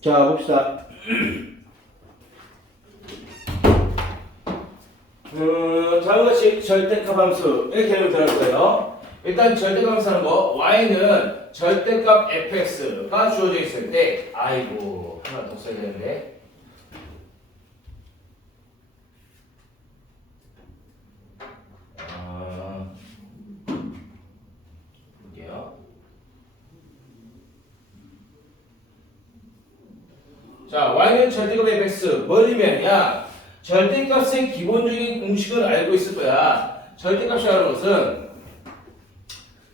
자, 봅시다. 다음과 같이 절대값 함수 이렇게 개념을 들어볼까요? 일단 절대값 함수하는 거 y는 절대값 fx가 주어져 있을 때 아이고 하나 더 써야 되는데 볼게요. 자, y는 절대값 fx 뭘 의미하냐? 절대값의 기본적인 공식을 알고 있을 거야. 절대값이라는 것은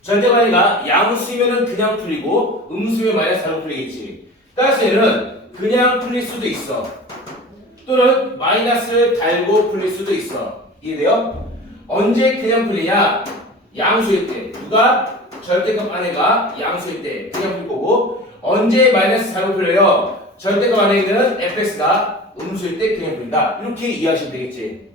절대값이가 양수면은 그냥 풀리고 음수면 마이너스 달고 풀리겠지. 따라서 얘는 그냥 풀릴 수도 있어. 또는 마이너스를 달고 풀릴 수도 있어. 이해돼요? 언제 그냥 풀리냐? 양수일 때. 누가? 절대값 안에가 양수일 때 그냥 풀 거고, 언제 마이너스 달고 풀려요? 절대값 안에 있는 fx가 음수일 때 그냥 풀린다. 이렇게 이해하시면 되겠지.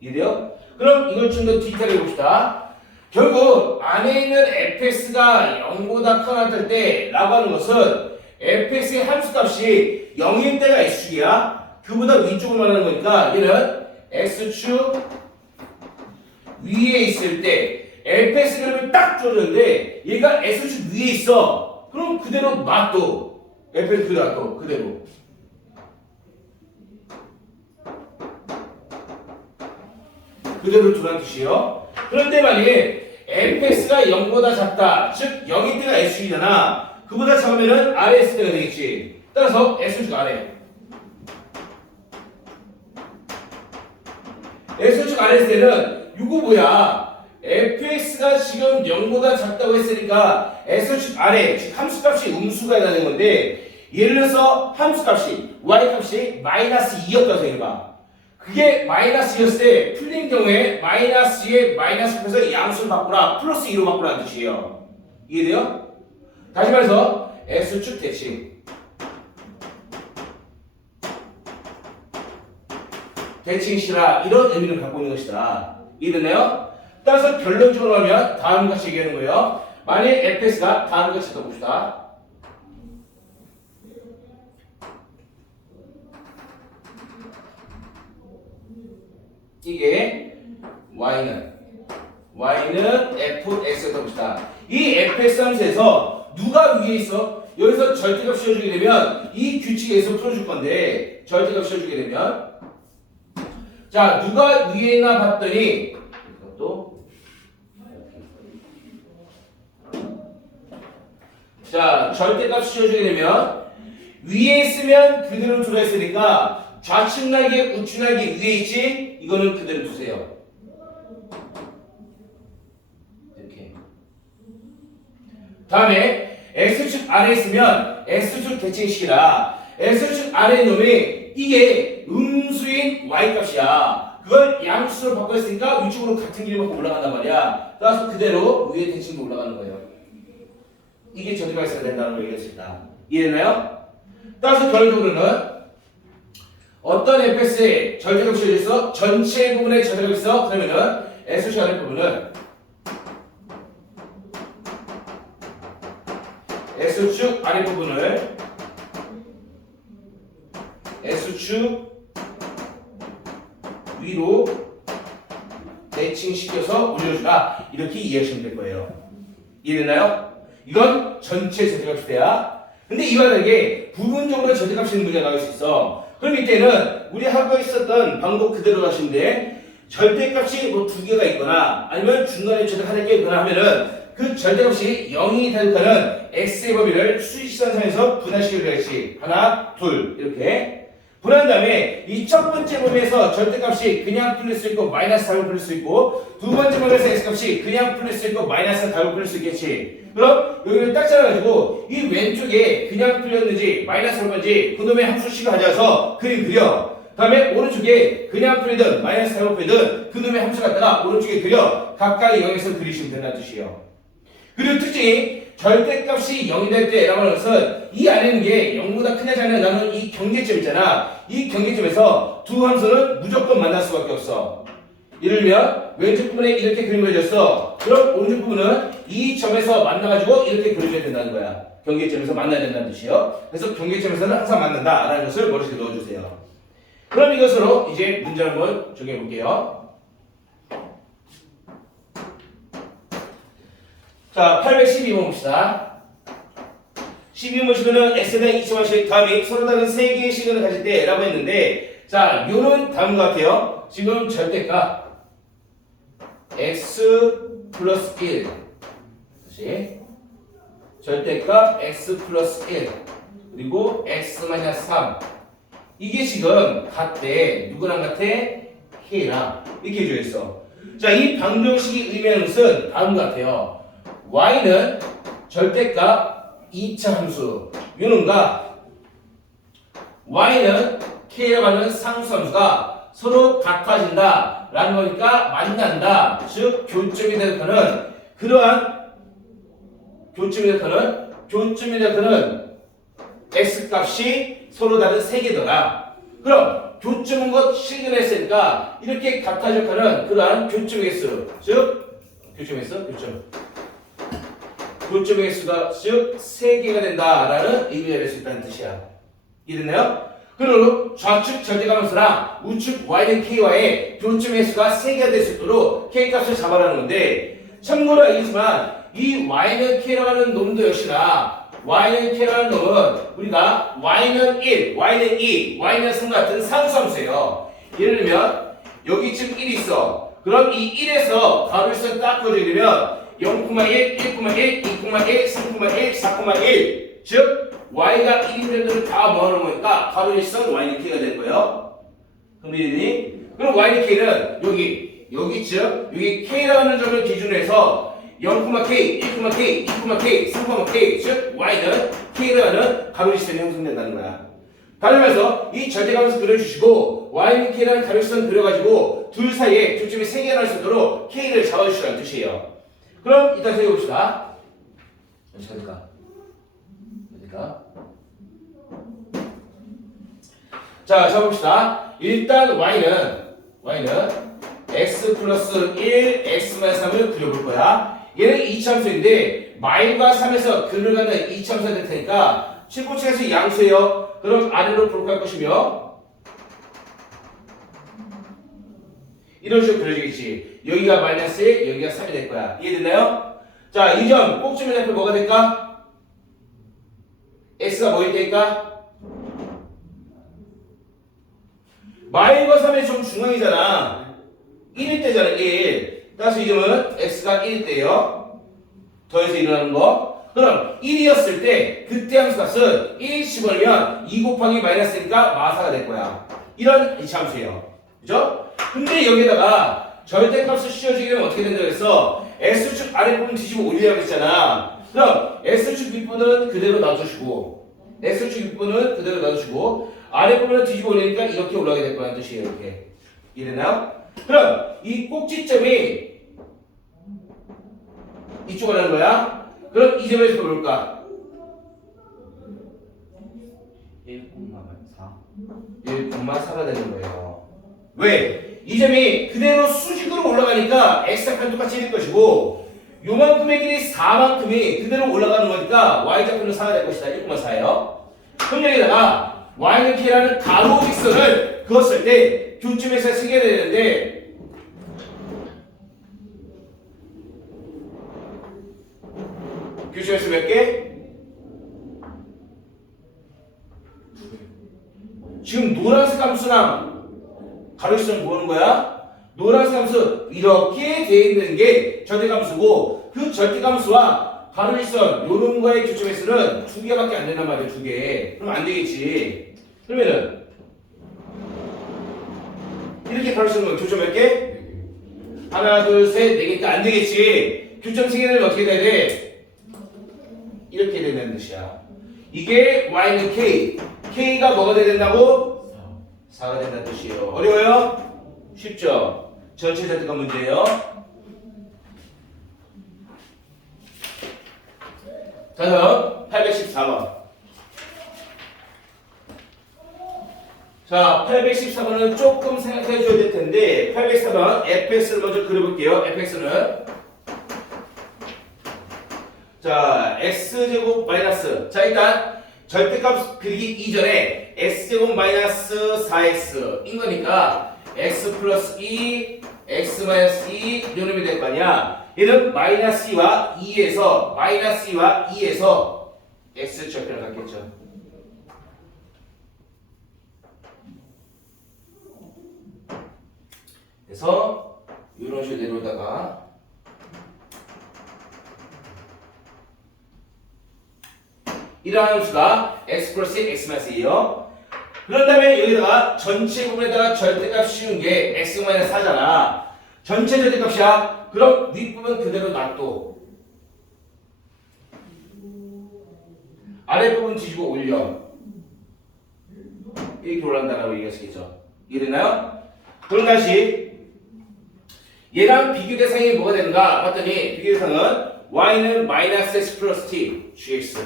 이해돼요? 그럼 이걸 좀 더 디테일하게 봅시다. 결국 안에 있는 fx가 0보다 커나탈 때 라고 하는 것은 fx의 함수값이 0일 때가 x축이야. 그보다 위쪽을 말하는 거니까 얘는 x축 위에 있을 때 fx 그림이 딱 줘줬는데 얘가 x축 위에 있어. 그럼 그대로 놔둬. fx 그대로 놔둬. 그대로. 그대로 두라는 뜻이에요. 그런데 만약에 fx가 0보다 작다, 즉 0일 때가 x축이잖아. 그보다 작으면은 아래 있을 때가 되겠지. 따라서 x축 아래. x축 아래 있을 때는 이거 뭐야? fx가 지금 0보다 작다고 했으니까 x축 아래, 즉 함수값이 음수가 되는 건데, 예를 들어서 함수값이 y값이 마이너스 2였다고 생각해봐. 그게 마이너스 2였을 때 풀린 경우에 마이너스에 마이너스 곱해서 양수를 바꾸라, 플러스 2로 바꾸라는 뜻이에요. 이해돼요? 다시 말해서 x축 대칭. 대칭시라 이런 의미를 갖고 있는 것이다. 이해됐나요? 따라서 결론적으로 하면 다음과 같이 얘기하는 거예요. 만약 fx가 다음과 같이 더 봅시다. 이게 y는 fx였다고 봅시다. 이 fx 함수에서 누가 위에 있어? 여기서 절대값 씌워주게 되면 이 규칙에서 풀어줄 건데, 절대값 씌워주게 되면 자 누가 위에 있나 봤더니 이것도 자 절대값 씌워주게 되면 위에 있으면 그대로 들어 있으니까 좌측 날개, 우측 날개 위에 있지? 이거는 그대로 두세요. 이렇게. 다음에 x축 아래에 있으면 x축 대칭시키라. x축 아래에 놈이 이게 음수인 y값이야. 그걸 양수로 바꿔했으니까 위쪽으로 같은 길이만큼 올라간단 말이야. 따라서 그대로 위에 대칭도 올라가는 거예요. 이게 절대가 있어야 된다는 걸 얘기했습니다. 이해됐나요? 따라서 결론적으로는 어떤 fx에 절대값이 씌워져 있어? 전체 부분에 절대값이 있어? 그러면은 x축 아래 부분은 x축 아래 부분을 x축 위로 대칭시켜서 올려주라. 이렇게 이해하시면 될 거예요. 이해됐나요? 이건 전체 절대값이 돼야. 근데 이와 다르게 부분적으로 절대값이 있는 문제가 나올 수 있어. 그럼 이때는 우리 학교에 있었던 방법 그대로 하시면 돼. 절대값이 뭐 두 개가 있거나 아니면 중간에 절대 하나 개 있거나 하면은 그 절대값이 0이 되는 x의 범위를 수직선상에서 분할시키게 되겠지. 하나, 둘 이렇게 분한 다음에 이 첫 번째 범위에서 절대값이 그냥 풀릴 수 있고 마이너스 달고 풀릴 수 있고, 두 번째 범위에서 x값이 그냥 풀릴 수 있고 마이너스 달고 풀릴 수 있겠지. 그럼 여기를 딱 잘라가지고 이 왼쪽에 그냥 풀렸는지 마이너스 얼마인지 그놈의 함수식을 가져와서 그림 그려. 다음에 오른쪽에 그냥 풀리든 마이너스 달고 풀리든 그놈의 함수 갖다가 오른쪽에 그려. 가까이 0에서 그리시면 된다는 뜻이에요. 그리고 특징이 절대값이 0이 될 때라고 하는 것은 이 안에 있는 게 0보다 크냐 작냐 나는 이 경계점 있잖아. 이 경계점에서 두 함수는 무조건 만날 수밖에 없어. 예를 들면 왼쪽 부분에 이렇게 그림 그려졌어. 그럼 오른쪽 부분은 이 점에서 만나가지고 이렇게 그려줘야 된다는 거야. 경계점에서 만나야 된다는 뜻이요. 그래서 경계점에서는 항상 만난다라는 것을 머릿속에 넣어주세요. 그럼 이것으로 이제 문제를 한번 정해 볼게요. 자, 812번 봅시다. 12번 시간은 x는 2,000원씩 답이 서로 다른 3개의 시간을 가질 때 라고 했는데, 자, 요는 다음과 같아요. 지금 절대값 x 플러스 1 다시 절대값 x 플러스 1 그리고 x 마이너스 3 이게 지금 같대. 누구랑 같아? k랑 이렇게 해줘 있어. 자, 이 방정식이 의미하는 것은 다음과 같아요. y는 절대값 2차 함수 요놈과 y는 k라고 하는 상수 함수가 서로 같아진다 라는 거니까 만난다. 즉 교점이 대표는 그러한 교점이 대표는 x 값이 서로 다른 3개더라. 그럼 교점은 것 실근했으니까 이렇게 같아질까는 그러한 교점의 수, 즉 교점의 수, 교점의 수가 즉 3개가 된다라는 의미가 될 수 있다는 뜻이야. 이해됐나요? 그리고 좌측 절대감함수랑 우측 y는 k와의 교점의 수가 3개가 될 수 있도록 k값을 잡아라는 건데, 참고로 알겠지만 이 y는 k라고 하는 놈도 역시나 y는 k라는 놈은 우리가 y는 1, y는 2, y는 3 같은 상수함수예요. 예를 들면 여기 지금 1이 있어. 그럼 이 1에서 가로일선 딱 그려주면 0,1, 1,1, 2,1, 3,1, 4,1 즉 y가 1인 정도를 다 모아놓은 거니까 가로일선 y는 k가 되는 거예요. 흥미있니? 그럼 y는 k는 여기 즉 여기 k라는 점을 기준으로 해서 0,k, 1,k, 2,k, 3,k 즉 y는 k라는 가로일선이 형성된다는 거야. 다른 말해서 이 절대값을 그려주시고 y는 k라는 가로일선 그려가지고 둘 사이에 교점이 3개가 날 수 있도록 k를 잡아주시라는 뜻이에요. 그럼 이따 세워봅시다. 어디가 될까? 자, 잡아봅시다. 일단 y는 x 플러스 1, x 마이너스 3을 그려볼 거야. 얘는 2차함수인데 마일과 3에서 근을 갖는 2차함수가 될 테니까 최고치에서 양수예요. 그럼 아래로 볼할 것이며 이런 식으로 그려지겠지. 여기가 마이너스 1, 여기가 3이 될 거야. 이해됐나요? 자, 이 점 꼭지점 옆에 뭐가 될까? x가 뭐일 테니까? 마일과 3의 점 중앙이잖아. 1일 때잖아, 1. 따라서 이 점은 x가 1일 때예요. 더해서 일어나는 거. 그럼 1이었을 때 그때 함수 값은 1 집어넣으면 2 곱하기 마이너스니까 마사가 될 거야. 이런 이차함수예요. 그죠? 근데 여기다가 절대값을 씌워주게 되면 어떻게 된다고 했어? x축 아랫부분 뒤집어 올리라고 했잖아. 그럼 x축 윗부분은 그대로 놔두시고 x축 윗부분은 그대로 놔두시고 아랫부분을 뒤집어 올리니까 이렇게 올라가게 될 거라는 뜻이에요. 이렇게. 이해되나요? 그럼 이 꼭지점이 이쪽으로 하는 거야. 그럼 이 점에서 볼까? 1,4가 되는 거예요. 왜? 이 점이 그대로 수직으로 올라가니까 x좌표는 똑같이 될 것이고 요만큼의 길이 4만큼이 그대로 올라가는 거니까 y좌표는 4가 될 것이다. 1,4예요. 그럼 여기다가 y는 k라는 가로 직선을 그었을 때 교점에서 쓰게 되는데 교점에서 몇 개? 지금 노란색 함수랑 가로수는 뭐 하는 거야? 노란색 함수 이렇게 되어 있는 게 절대감수고 그 절대감수와 가로일선 요런 거의 교점에서는 2개밖에 안 된단 말이야. 2개. 그럼 안 되겠지. 그러면은 이렇게 가로수는 교점 몇 개? 하나, 둘, 셋, 4개니까 안 되겠지. 교점 3개 되면 어떻게 돼야 돼? 이렇게 된다는 뜻이야. 이게 y는 k. k가 뭐가 돼야 된다고? 4가 된다는 뜻이에요. 어려워요? 쉽죠? 전체 절대값 문제예요. 다음 814번. 자, 814번은 조금 생각해 줘야 될 텐데 804번 fx를 먼저 그려볼게요. fx는 자, x제곱 마이너스 자, 일단 절대값 그리기 이전에 x제곱 마이너스 4x인 거니까 x 플러스 2 x 마이너스 2 이놈이 될 거 아니야. 얘는 마이너스 2와 2에서 마이너스 2와 2에서 x 절편을 갖겠죠. 그래서 이런 식으로 내려오다가 이러한 함수가 x 플러스 x 마이너스 2예요. 그런 다음에 여기다가 전체 부분에다가 절대값 씌운 게 x 마이너스 4잖아. 전체 절대값이야. 그럼 윗부분 그대로 놔둬. 아랫부분 뒤집어 올려. 이렇게 올라간다라고 얘기하시겠죠. 이해되나요? 그럼 다시 얘랑 비교 대상이 뭐가 되는가 봤더니 비교 대상은 y는 마이너스 x 플러스 t gx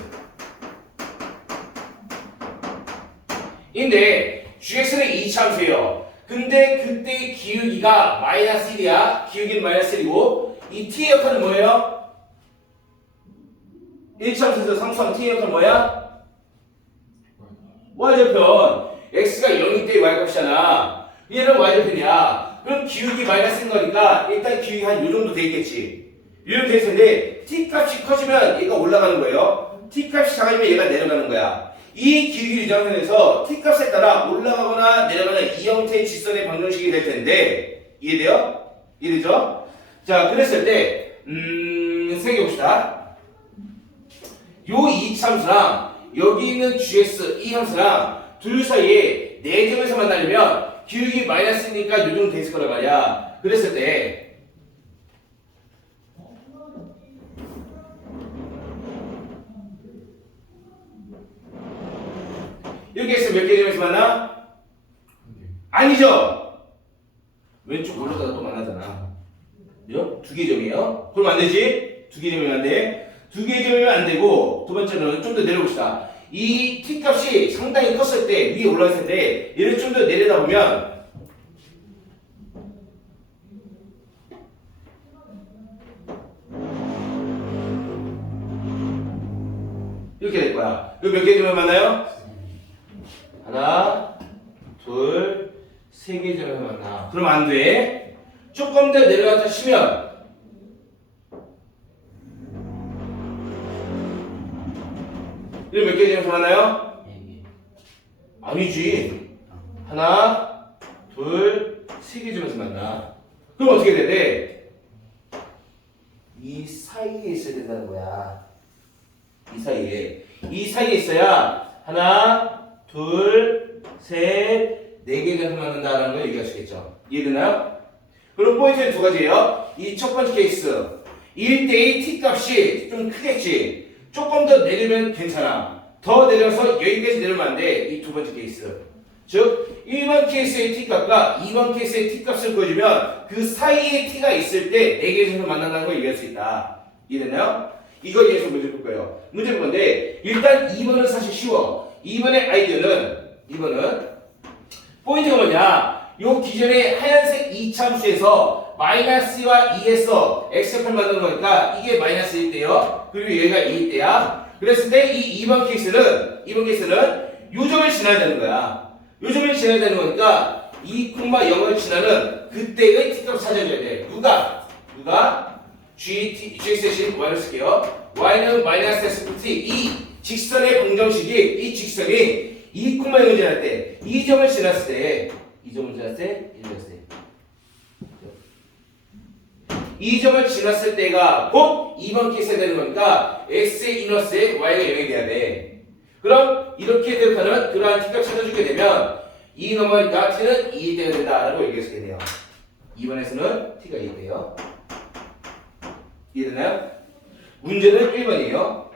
인데 gx는 2차함수예요. 근데 그때 기울기가 마이너스 1이야. 기울기는 마이너스 1이고 이 t의 역할은 뭐예요? 1차함수에서 상수한 t의 역할은 뭐야? y절편. x가 0일 때 y값이잖아. 얘는 y절편이야. 그럼 기울기 마이너스인 거니까 일단 기울기 한 요 정도 돼 있겠지. 이렇게 돼 있는데 t 값이 커지면 얘가 올라가는 거예요. t 값이 작아지면 얘가 내려가는 거야. 이 기울기 유장선에서 t 값에 따라 올라가거나 내려가는 이 형태의 직선의 방정식이 될 텐데 이해돼요? 이해되죠? 자, 그랬을 때 생각해 봅시다. 요 이참수랑 여기 있는 gx 이 함수랑 둘 사이에 4점에서 만나려면 기울기 마이너스니까 요 정도 돼 있을 거란 말이야. 그랬을 때 이렇게 해서 몇 개 점에서 만나? 아니죠? 왼쪽 올라가다 또 만나잖아. 그죠? 2개 점이에요. 그럼 안 되지? 2개 점이면 안 돼. 2개 점이면 안 되고 두 번째는 좀 더 내려봅시다. 이 t 값이 상당히 컸을 때 위에 올라갔을 때 얘를 좀 더 내려다 보면 이렇게 될 거야. 이거 몇 개 점을 만나요? 하나, 둘, 3개 점을 만나. 그럼 안 돼. 조금 더 내려가서 치면 이거 몇 개 점에서 만나요? 아니지. 하나, 둘, 3개 점에서 만나. 그럼 어떻게 돼? 이 사이에 있어야 된다는 거야. 이 사이에 있어야 하나, 둘, 셋, 4개 점에서 만난다라는 걸 얘기하시겠죠. 이해되나요? 그럼 포인트는 2가지예요. 이 첫 번째 케이스 1대2 t 값이 좀 크겠지. 조금 더 내리면 괜찮아. 더 내려서 여기까지 내리면 안 돼. 이 두 번째 케이스. 즉 1번 케이스의 t 값과 2번 케이스의 t 값을 구해주면 그 사이에 t가 있을 때 4개 점에서 만난다는 걸 얘기할 수 있다. 이해되나요? 이거 이해해서 문제 볼 거예요. 문제 볼 건데 일단 2번은 사실 쉬워. 2번의 아이디어는 2번은 포인트가 뭐냐? 요 기존의 하얀색 이참수에서 마이너스와 2에서 x표를 만드는 거니까 이게 마이너스 1대요. 그리고 얘가 2대야. 그랬을 때 이 2번 케이스는 요 점을 지나야 되는 거야. 요 점을 지나야 되는 거니까 2,0을 지나는 그때의 t값 찾아줘야 돼. 누가? gx 대신 y를 쓸게요. y는 마이너스 x t 이 직선의 방정식이 이 직선이 2,0을 지날 때 이 점을 지났을 때 이 점을 지났을 때 이 점을 지났을 때가 곧 2번 케이스가 되는 거니까 x의 이너스에 y가 0이 돼야 돼. 그럼 이렇게 대입하는 그러한 t값 찾아주게 되면 2 넘어가니까 t는 2 되어야 된다라고 얘기할 수 있겠네요. 2번에서는 t가 2 돼요. 이해되나요? 문제는 1번이에요.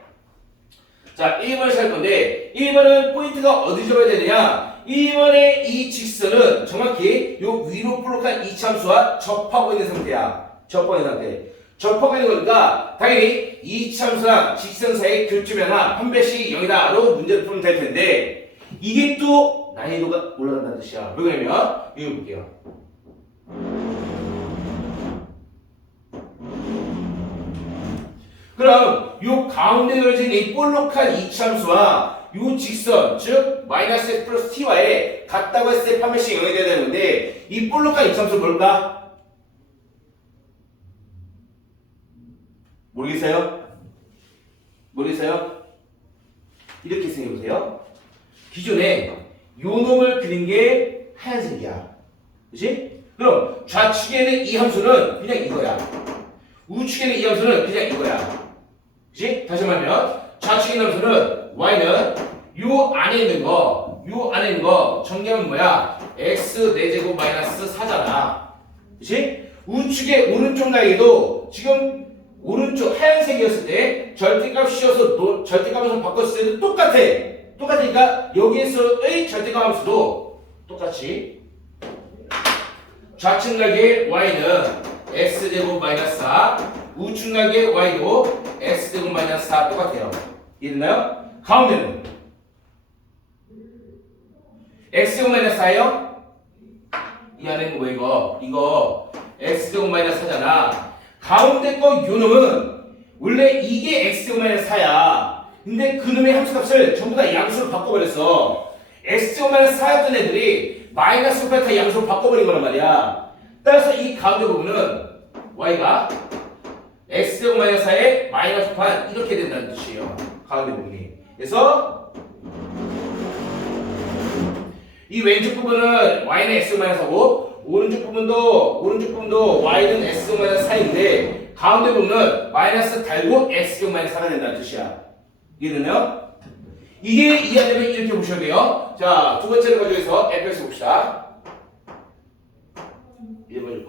자, 1번을 살 건데 1번은 포인트가 어디 잡아야 되느냐? 1번의 이 직선은 정확히 요 위로 볼록한 이참수와 접하고 있는 상태야. 접하고 있는 거니까 당연히 이참수랑 직선 사이의 교점면화 판별식이 0이다로 문제를 풀면 될 텐데 이게 또 난이도가 올라간다는 뜻이야. 왜 그러냐면 이거 볼게요. 그럼 요 가운데 그려진 이 볼록한 이차함수와 요 직선, 즉 마이너스 x 플러스 t와의 같다고 했을 때 판별식 0이 돼야 되는데 이 볼록한 이차함수 뭘까? 모르겠어요? 모르겠어요? 이렇게 생각해보세요. 기존에 요 놈을 그린 게 하얀색이야. 그치? 그럼 좌측에는 이 함수는 그냥 이거야. 우측에는 이 함수는 그냥 이거야. 그치? 다시 말하면 좌측에 있는 함수는 y는 요 안에 있는 거 정리하면 뭐야? x 4제곱 마이너스 4잖아. 그치? 우측에 오른쪽 라인에도 지금 오른쪽 하얀색이었을 때 절대값에서 바꿨을 때도 똑같으니까 여기에서의 절대값 함수도 똑같이 좌측 날개의 y는 x제곱 마이너스 4 우측 날개의 y도 x제곱 마이너스 4 똑같아요. 이해됐나요? 가운데는 x제곱 마이너스 4예요? 이 안에는 뭐 이거 x제곱 마이너스 4잖아. 가운데 거 요놈은 원래 이게 x제곱 마이너스 4야. 근데 그놈의 함수값을 전부 다 양수로 바꿔버렸어. x제곱 마이너스 4였던 애들이 마이너스로 다 양수로 바꿔버린 거란 말이야. 따라서 이 가운데 부분은 y가 x제곱 마이너스 4의 마이너스 반 이렇게 된다는 뜻이에요. 가운데 부분이. 그래서 이 왼쪽 부분은 y는 x제곱 마이너스 4고 오른쪽 부분도 y는 x제곱 마이너스 4인데 가운데 부분은 마이너스 달고 x제곱 마이너스 4가 된다는 뜻이야. 이해되나요? 이게 이해되면 이렇게 보셔야 돼요. 자, 두 번째를 가져서 fx 봅시다. 1번,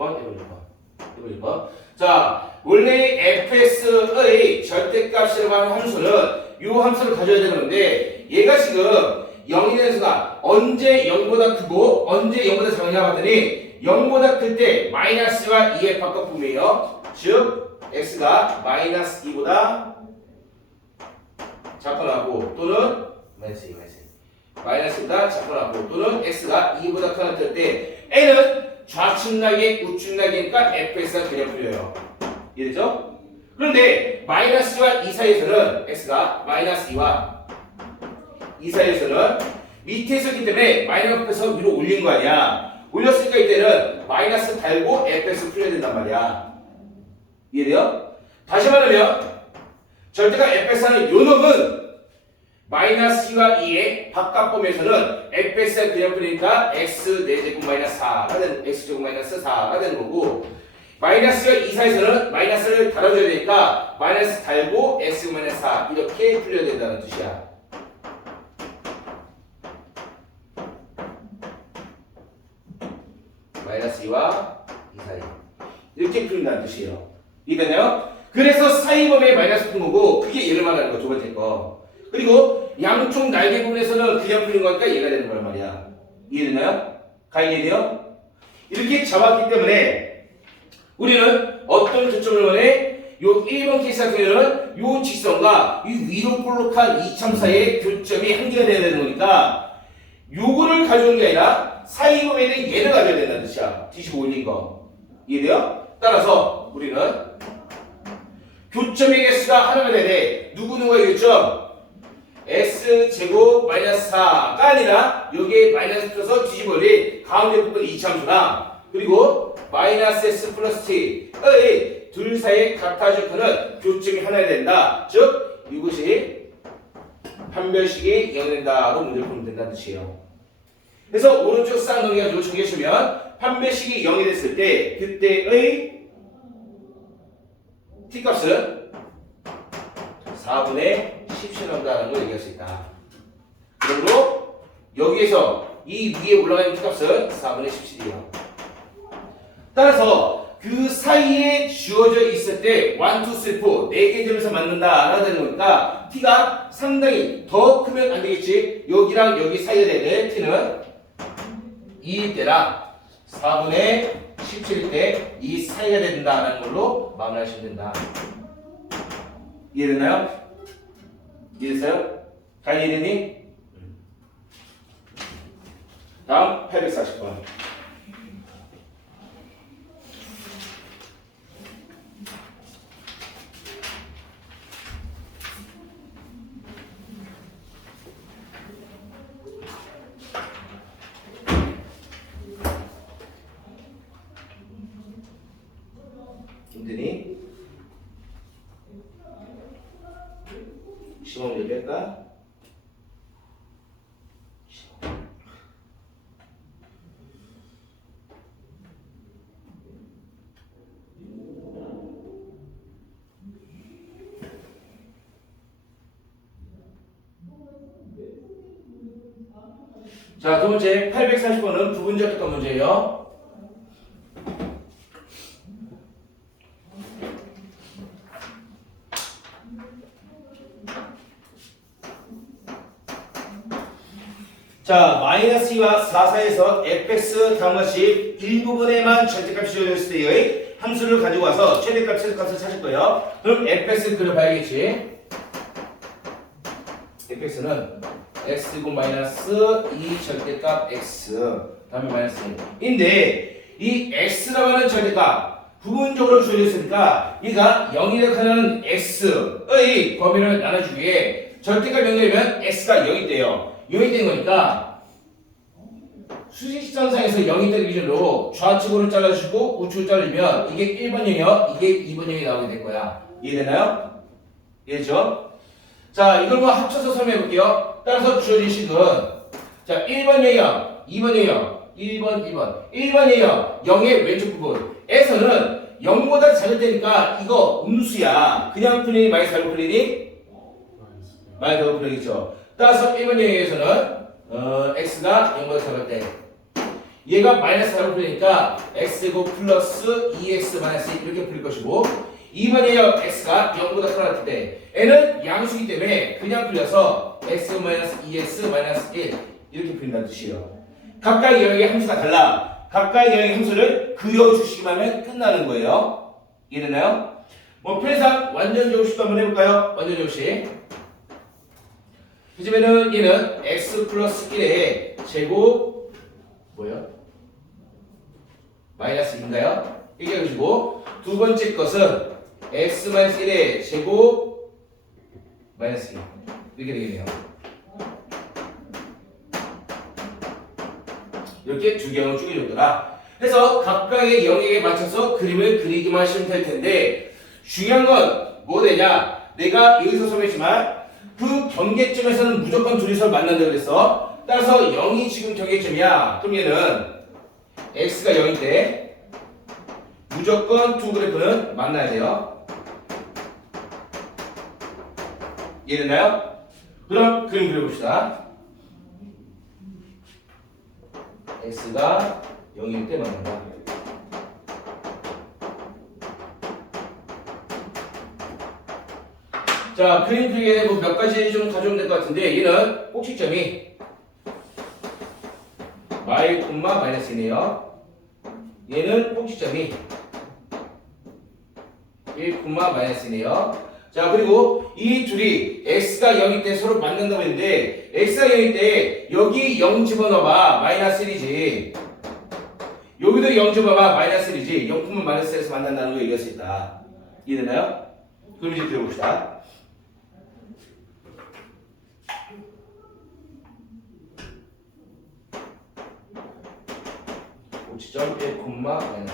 1번. 자, 원래 fx의 절대값이라고 하는 함수는 이 함수를 가져야 되는데 얘가 지금 0이 되는 순간 언제 0보다 크고 언제 0보다 작으냐 봤더니 0보다 클 때 마이너스와 2의 바깥부분이에요. 즉 x가 마이너스 2보다 작거나고 또는 마이너스보다 작거나고 또는 x가 2보다 크거나 때 n은 좌측 날개, 우측 날개니까 fx가 그냥 풀려요. 이해되죠? 그런데 마이너스와 2 사이에서는 x가 마이너스 2와 2 사이에서는 밑에서 있기 때문에 마이너스에서 위로 올린 거 아니야. 올렸으니까 이때는 마이너스 달고 fx 풀려야 된단 말이야. 이해돼요? 다시 말하면 절대가 fx하는 요 놈은 마이너스 2와 2의 바깥범위에서는 fx가 그냥 풀리니까 x 4제곱 마이너스 4가 되는 x제곱 마이너스 4가 되는 거고 마이너스와 2 사이에서는 마이너스를 달아줘야 되니까 마이너스 달고 x 마이너스 4 이렇게 풀려야 된다는 뜻이야. 마이너스 2와 2 사이 이렇게 풀린다는 뜻이에요. 이해되나요? 그래서 사이범위에 마이너스 푼 거고 그게 얘를 말하는 거 두 번째 거. 그리고 양쪽 날개 부분에서는 그냥 풀린 거니까 얘가 되는 거란 말이야. 이해되나요? 이해돼요? 이렇게 잡았기 때문에 우리는 어떤 초점을 원해? 요 1번 케이스 같은 경우는 요 직선과 이 위로 볼록한 이참 사이의 교점이 한 개가 돼야 되는 거니까 요거를 가져오는 게 아니라 사이범위에는 얘를 가져야 된다는 뜻이야. 뒤집어 올린 거. 이해돼요? 따라서 우리는 교점의 개수가 하나가 돼야 돼. 누구누구의 교점? x제곱 마이너스 4가 아니라 여기에 마이너스 붙여서 뒤집어 올린 가운데 부분 이차함수나 그리고 마이너스 x 플러스 t의 둘 사이의 같아져서는 교점이 하나야 된다. 즉 이것이 판별식이 0이 된다로 문제를 풀면 된다는 뜻이에요. 그래서 오른쪽 쌍 넘겨가지고 정리하시면 판별식이 0이 됐을 때 그때의 t값은 4분의 17 나온다는 걸 얘기할 수 있다. 그러므로 여기에서 이 위에 올라가는 t값은 4분의 17이에요. 따라서 그 사이에 주어져 있을 때 1, 2, 3, 4 4개 점에서 맞는다라고 되는 거니까 t가 상당히 더 크면 안 되겠지. 여기랑 여기 사이에 되는 t는 2일 때랑 4분의 17일 때 이 사이가 된다라는 걸로 마무리하시면 된다. 이해됐나요? 이해됐어요? 다 이해됐니? 다음 840번. 힘드니? 시험 문제 뺄까? 자, 두 번째 840번은 부분적 특강 문제예요. 자, 마이너스 2와 4, 4에서 fx 다음과 같이 일부분에만 절대값이 주어졌을 때의 함수를 가지고 와서 최대값, 최소값을 찾을 거예요. 그럼 fx 그려봐야겠지. fx는 x고 마이너스 2 절대값 x 다음에 마이너스 1인데 이 x라고 하는 절대값 부분적으로 주어졌으니까 얘가 0이라고 하는 x의 범위를 나눠주기에 절대값 0이면 x가 0이 돼요. 0이 된 거니까 수직선상에서 0이 되는 기준으로 좌측으로 잘라주고 우측으로 자르면 이게 1번 0이요 이게 2번 0이 나오게 될 거야. 이해되나요? 이해죠? 자, 이걸 뭐 합쳐서 설명해 볼게요. 따라서 주어진 식은 자 1번 0, 2번 0, 1번 2번 1번 0, 0의 왼쪽 부분에서는 0보다 작을 때니까 이거 음수야. 그냥 풀리니 마이너스 알고 풀리니? 마이너스 알고 풀리겠죠. 따라서 1번 0에서는 x가 0보다 작을 때 얘가 마이너스 4로 풀리니까 x고 플러스 2x 마이너스 1 이렇게 풀릴 것이고 2번이에요. x가 0보다 커질 때 n은 양수이기 때문에 그냥 풀려서 x 마이너스 2x 마이너스 1 이렇게 풀린다는 뜻이에요. 각각의 영역의 함수가 달라. 각각의 영역의 함수를 그려주시기만 하면 끝나는 거예요. 이해되나요? 뭐 편의상 완전 조식도 한번 해볼까요? 완전 조식. 그러면은 얘는 x 플러스 1의 제곱 뭐예요? 마이너스 2인가요? 이게 그리고 두 번째 것은 x 마이너스 1의 제곱 마이너스 2 이렇게 되겠네요. 이렇게 두 개형을 쪼개줬더라. 그래서 각각의 영역에 맞춰서 그림을 그리기만 하시면 될 텐데 중요한 건 뭐 되냐? 내가 여기서 설명했지만 그 경계점에서는 무조건 둘이서 만난다고 그랬어. 따라서 0이 지금 경계점이야. 그럼 얘는 x가 0일 때 무조건 두 그래프는 만나야 돼요. 이해됐나요? 그럼 그림 그려봅시다. x가 0일 때 만난다. 자, 그림 중에 뭐 몇 가지 좀 가져오면 될 것 같은데 얘는 꼭지점이 y, 마이너스이네요. 얘는 꼭지점이 1, 마이너스이네요. 자, 그리고 이 둘이 x가 0일 때 서로 만난다고 했는데 x가 0일 때 여기 0 집어넣어봐. 마이너스 1이지. 여기도 0 집어봐. 마이너스 1이지. 0, 마이너스 1에서 만난다는 거 얘기할 수 있다. 이해되나요? 그럼 이제 그려봅시다. 꼭지점 1, 마이너스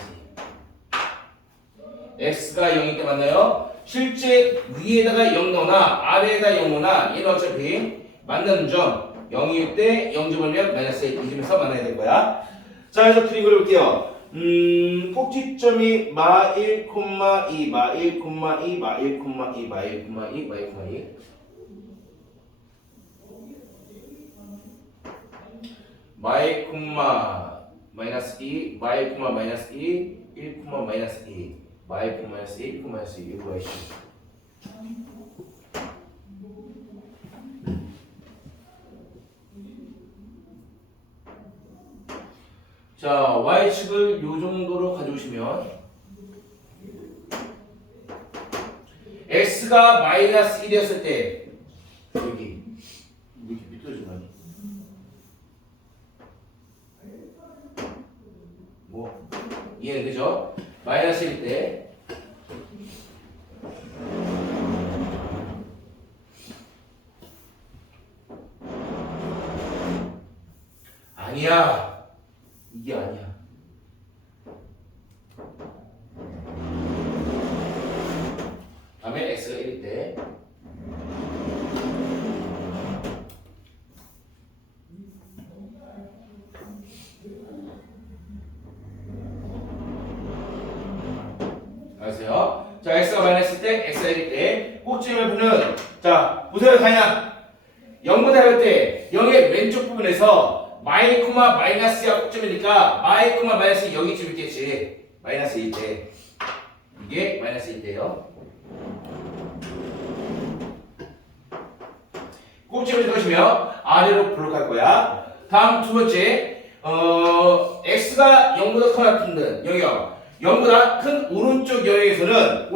2. x가 0일 때 만나요. 실제 위에다가 0 넣거나 아래에다 0 넣거나 얘는 어차피 만나는 점 0일 때 0 집어넣으면 마이너스 1 이 점에서 만나야 될 거야. 자, 그래서 그림 그려볼게요. 꼭지점이 마 1, 2, 마 1, 2, 마 1, 2, 마 1, 2, 마 1, 2, 마 1, 2 마이 마이너스 2, 마이 마이너스 2, 1, 마이너스 2, 마이 마이너스 1, 마이너스 2 이거 있어. 자, y축을 요 정도로 가져오시면 x가 마이너스 1이었을 때 여기 이렇게 미끄러지면 이해는 되죠? 마이너스일 때 아니야. 이게 아니야. 다음에 x가 1일 때 알았어요? 자, x가 마이너스 때, x가 1일 때 꼭지점의 자, 보세요, 다이나 0보다 할 때 0의 왼쪽 부분에서 마이너스가 꼭지점이니까 마이너스 0이쯤 있겠지. 마이너스 1일 때 이게 마이너스 1일 때요. 꼭지점을 넣으시면 아래로 블록할 거야. 다음 두 번째 x가 0보다 커나 큰 영역 0보다 큰 오른쪽 영역에서는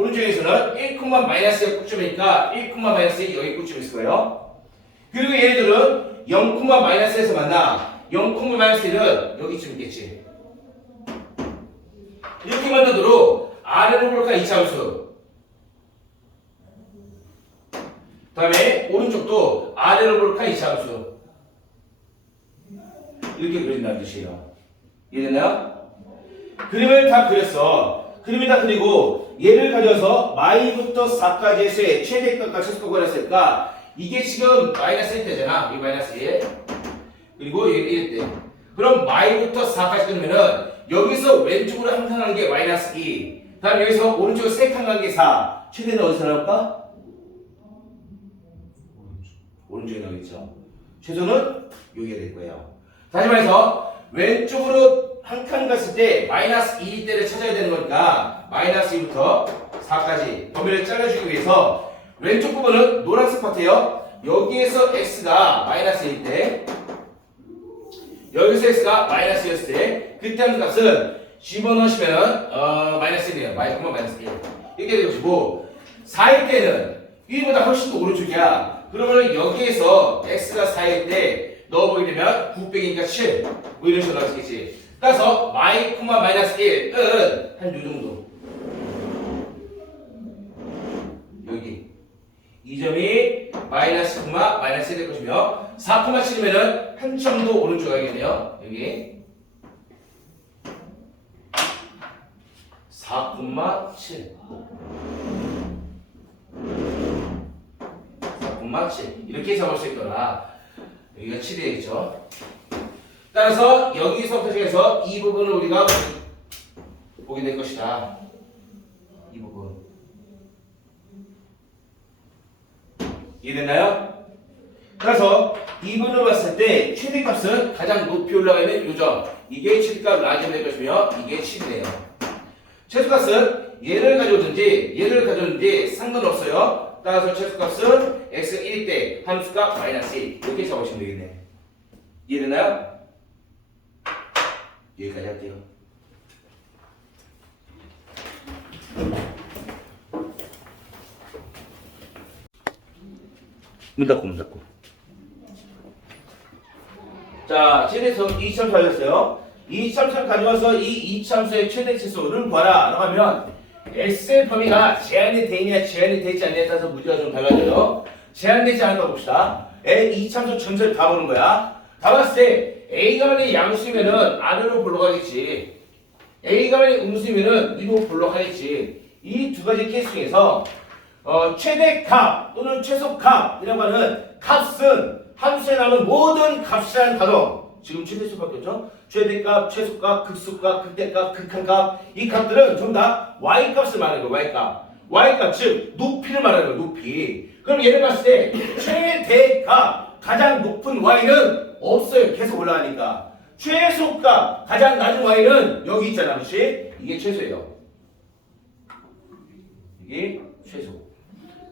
1, 마이너스가 꼭지점이니까 1, 마이너스 여기 꼭지점이 있을 거예요. 그리고 얘네들은 0, 마이너스에서 만나 0, 마이너스 1은 여기쯤 있겠지. 이렇게 만나도록 아래로 볼까 2차 함수. 다음에 오른쪽도 아래로 볼까 2차 함수. 이렇게 그린다는 뜻이에요. 이해됐나요? 그림을 다 그렸어. 그림을 다 그리고 얘를 가져서 마이부터 4까지 해서의 최대값과 최소값을 했을까? 이게 지금 마이너스 1 때잖아. 이 마이너스 1. 그리고 이게 1 때. 그럼 마이부터 4까지 끊으면은 여기서 왼쪽으로 한 칸 간 게 마이너스 2. 다음 여기서 오른쪽으로 3칸 간 게 4. 최대는 어디서 나올까? 오른쪽에 나오겠죠. 최소는 여기가 될 거예요. 다시 말해서 왼쪽으로 한 칸 갔을 때 마이너스 2 때를 찾아야 되는 거니까 마이너스 2부터 4까지 범위를 잘라주기 위해서 왼쪽 부분은 노란색 파트예요. 여기에서 x가 마이너스 1일 때 여기서 x가 마이너스 1일 때 그때 하는 값은 집어넣으시면 마이너스 1이에요. 마이너스 1 이렇게 되시고 4일 때는 1보다 훨씬 더 오른쪽이야. 그러면 여기에서 x가 4일 때 넣어보게 되면 9 빼기니까 7 뭐 이런 식으로 나오겠지. 따라서 마이너스 1은 한 요 정도. 여기 이 점이 마이너스 1될 것이며 4,7이면은 한점 더 오른쪽 가야겠네요. 여기 4,7 이렇게 잡을 수 있더라. 여기가 7이 되겠죠. 따라서 여기서부터 시작해서 이 부분을 우리가 보게 될 것이다. 이 부분. 이해됐나요? 따라서 이 부분을 봤을 때 최대값은 가장 높이 올라가 있는 요점. 이게 최대값 라지가 될 것이며 이게 7이네요. 최소값은 얘를 가져오든지 상관없어요. 따라서 최소값은 x 1일 때 함수값 마이너스 1 이렇게 잡으시면 되겠네. 이해됐나요? 여기까지 할게요. 문 닫고. 자, 최대에서 2참수 가졌어요. 2참수를 가져와서 이 2참수의 최대 치수를 구하라. 라고 하면 x의 범위가 제한이 되느냐 제한이 되지 않느냐에 따라서 문제가 좀 달라져요. 제한되지 않을까 봅시다. 이 참수 전체를 다 보는 거야. 다 봤을 때 A가 만약에 양수면은 아래로 불러가겠지. A가 만약에 음수면은 위로 불러가겠지. 이 두 가지 케이스 중에서 최대값 또는 최소값이라고 하는 값은 함수에 나오는 모든 값이라는 단어. 지금 최대값 바뀌었죠? 최대값, 최소값, 극소값, 극대값, 극한값 이 값들은 전부 다 y값을 말하는 거예요. y값. y값 즉 높이를 말하는 거예요. 높이. 그럼 얘를 봤을 때 최대값 가장 높은 y는 없어요. 계속 올라가니까. 최소값 가장 낮은 y는 여기 있잖아. 그렇지? 이게 최소예요. 이게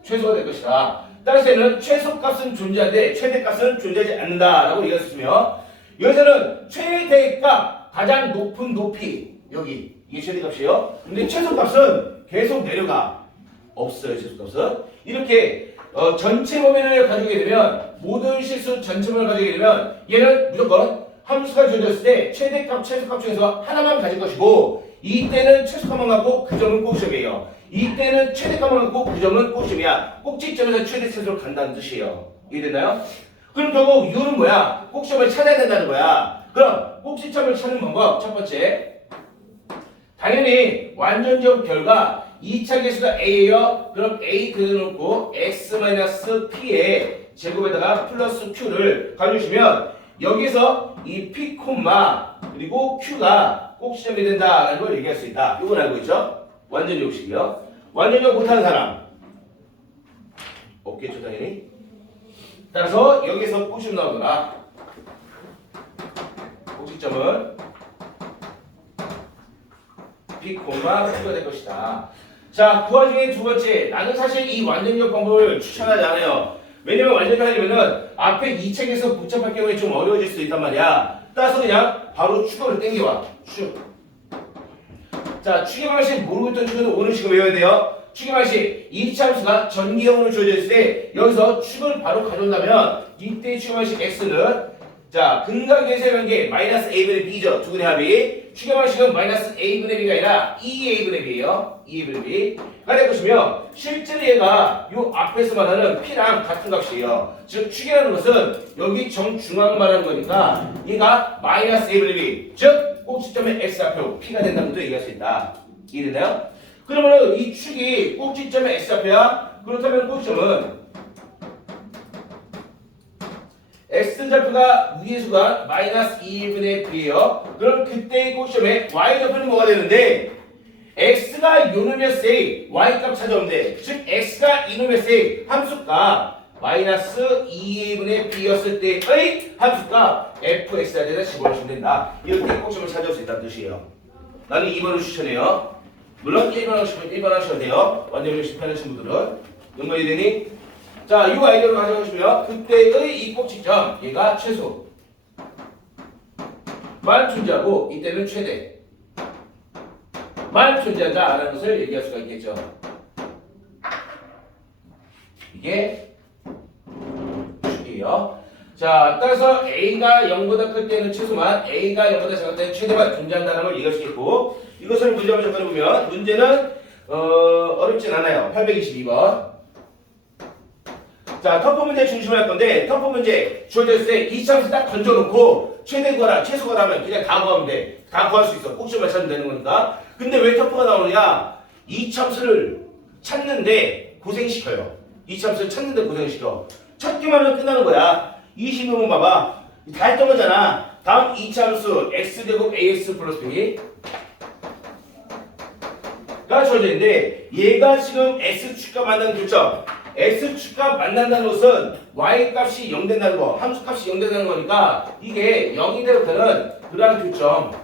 최소가 될 것이다. 따라서 얘는 최소값은 존재하되 최대값은 존재하지 않는다라고 얘기할 수 있으며 여기서는 최대값 가장 높은 높이 여기 이게 최대값이에요. 근데 최소값은 계속 내려가. 없어요. 최소값은. 이렇게 전체 범위를 가지게 되면 모든 실수 전체 범위를 가지게 되면 얘는 무조건 함수가 주어졌을 때 최대값, 최소값 중에서 하나만 가질 것이고 이때는 최소값만 갖고 그 점은 꼭지점이에요. 이때는 최대값만 갖고 그 점은 꼭지점이야. 꼭지점에서 최대 최소로 간다는 뜻이에요. 이해됐나요? 그럼 결국 U는 뭐야? 꼭지점을 찾아야 된다는 거야. 그럼 꼭지점을 찾는 방법 첫 번째, 당연히 완전적 결과 2차 계수가 A예요. 그럼 A 그대로 놓고 X-P의 제곱에다가 플러스 Q를 가져주시면 여기서 이 P, 그리고 Q가 꼭지점이 된다라는 걸 얘기할 수 있다. 이건 알고 있죠? 완전적식이요. 완전적 못하는 사람 없겠죠 당연히. 따라서 여기서 꼭지점 나오거나 꼭지점은 P, Q가 될 것이다. 자, 그 와중에 두 번째, 나는 사실 이 완전적 방법을 추천하지 않아요. 왜냐면 완전히 하려면은 앞에 이 책에서 복잡할 경우에 좀 어려워질 수 있단 말이야. 따라서 그냥 바로 추격을 땡겨와. 추격. 자, 추격 방식 모르고 있던 추격은 오늘 지금 외워야 돼요. 추격 방식, 이차 함수가 전기형으로 주어져 있을 때 여기서 축을 바로 가져온다면 이때 추격 방식 x는 자, 근각의 세변계 마이너스 a분의 b죠. 두근의 합이. 추격 방식은 마이너스 a분의 b가 아니라 2a분의 b예요. 2a분의 b가 될 것이며 실제로 얘가 요 앞에서 말하는 p랑 같은 값이에요. 즉 축이라는 것은 여기 정중앙 말하는 거니까 얘가 마이너스 a분의 b, 즉 꼭지점의 x 좌표 p가 된다는 것도 얘기할 수 있다. 이해되나요? 그러면 이 축이 꼭지점의 x 좌표야. 그렇다면 꼭지점은 x좌표가 위의 수가 마이너스 2분의 b예요. 그럼 그때의 꼭지점에 y좌표는 뭐가 되는데 x가 요놈의 세 y값 찾아오면 돼. 즉 x가 이놈의 세 함수값 마이너스 2분의 b였을 때의 함수값 fx에 대해서 집어넣으시면 된다. 이렇게 꼭지점을 찾아올 수 있다는 뜻이에요. 나는 2번을 추천해요. 물론 1번 하시면 1번 하셔도 돼요. 완전히 실패하신 분들은. 연결이 되니? 자, 이 아이디어를 가져가시면 그때의 이 꼭지점 얘가 최소 만 존재하고 이때는 최대 만 존재한다라는 것을 얘기할 수가 있겠죠. 이게 축이에요. 자, 따라서 A가 0보다 클 때는 최소만, A가 0보다 작을 때는 최대만 존재한다는 걸 얘기할 수 있고, 이것을 문제로 접근해보면 문제는 어렵진 않아요. 822번. 자, 터프 문제 중심을 할 건데 터프 문제 주어졌을 때 이 차함수 딱 던져놓고 최대거나 최소거나 하면 그냥 다 구하면 돼. 다 구할 수 있어. 꼭지점을 찾으면 되는 거니까. 근데 왜 터프가 나오느냐? 이 차함수를 찾는데 고생시켜요. 이 차함수를 찾는데 고생시켜. 찾기만 하면 끝나는 거야. 20번 봐봐. 다 했던 거잖아. 다음 이 차함수 x제곱 ax 플러스 b가 주어져 있는데 얘가 지금 x축과 만나는 교점. x축과 만난다는 것은 y값이 0 된다는 거, 함수값이 0 된다는 거니까 이게 0이 되는 그러한 교점의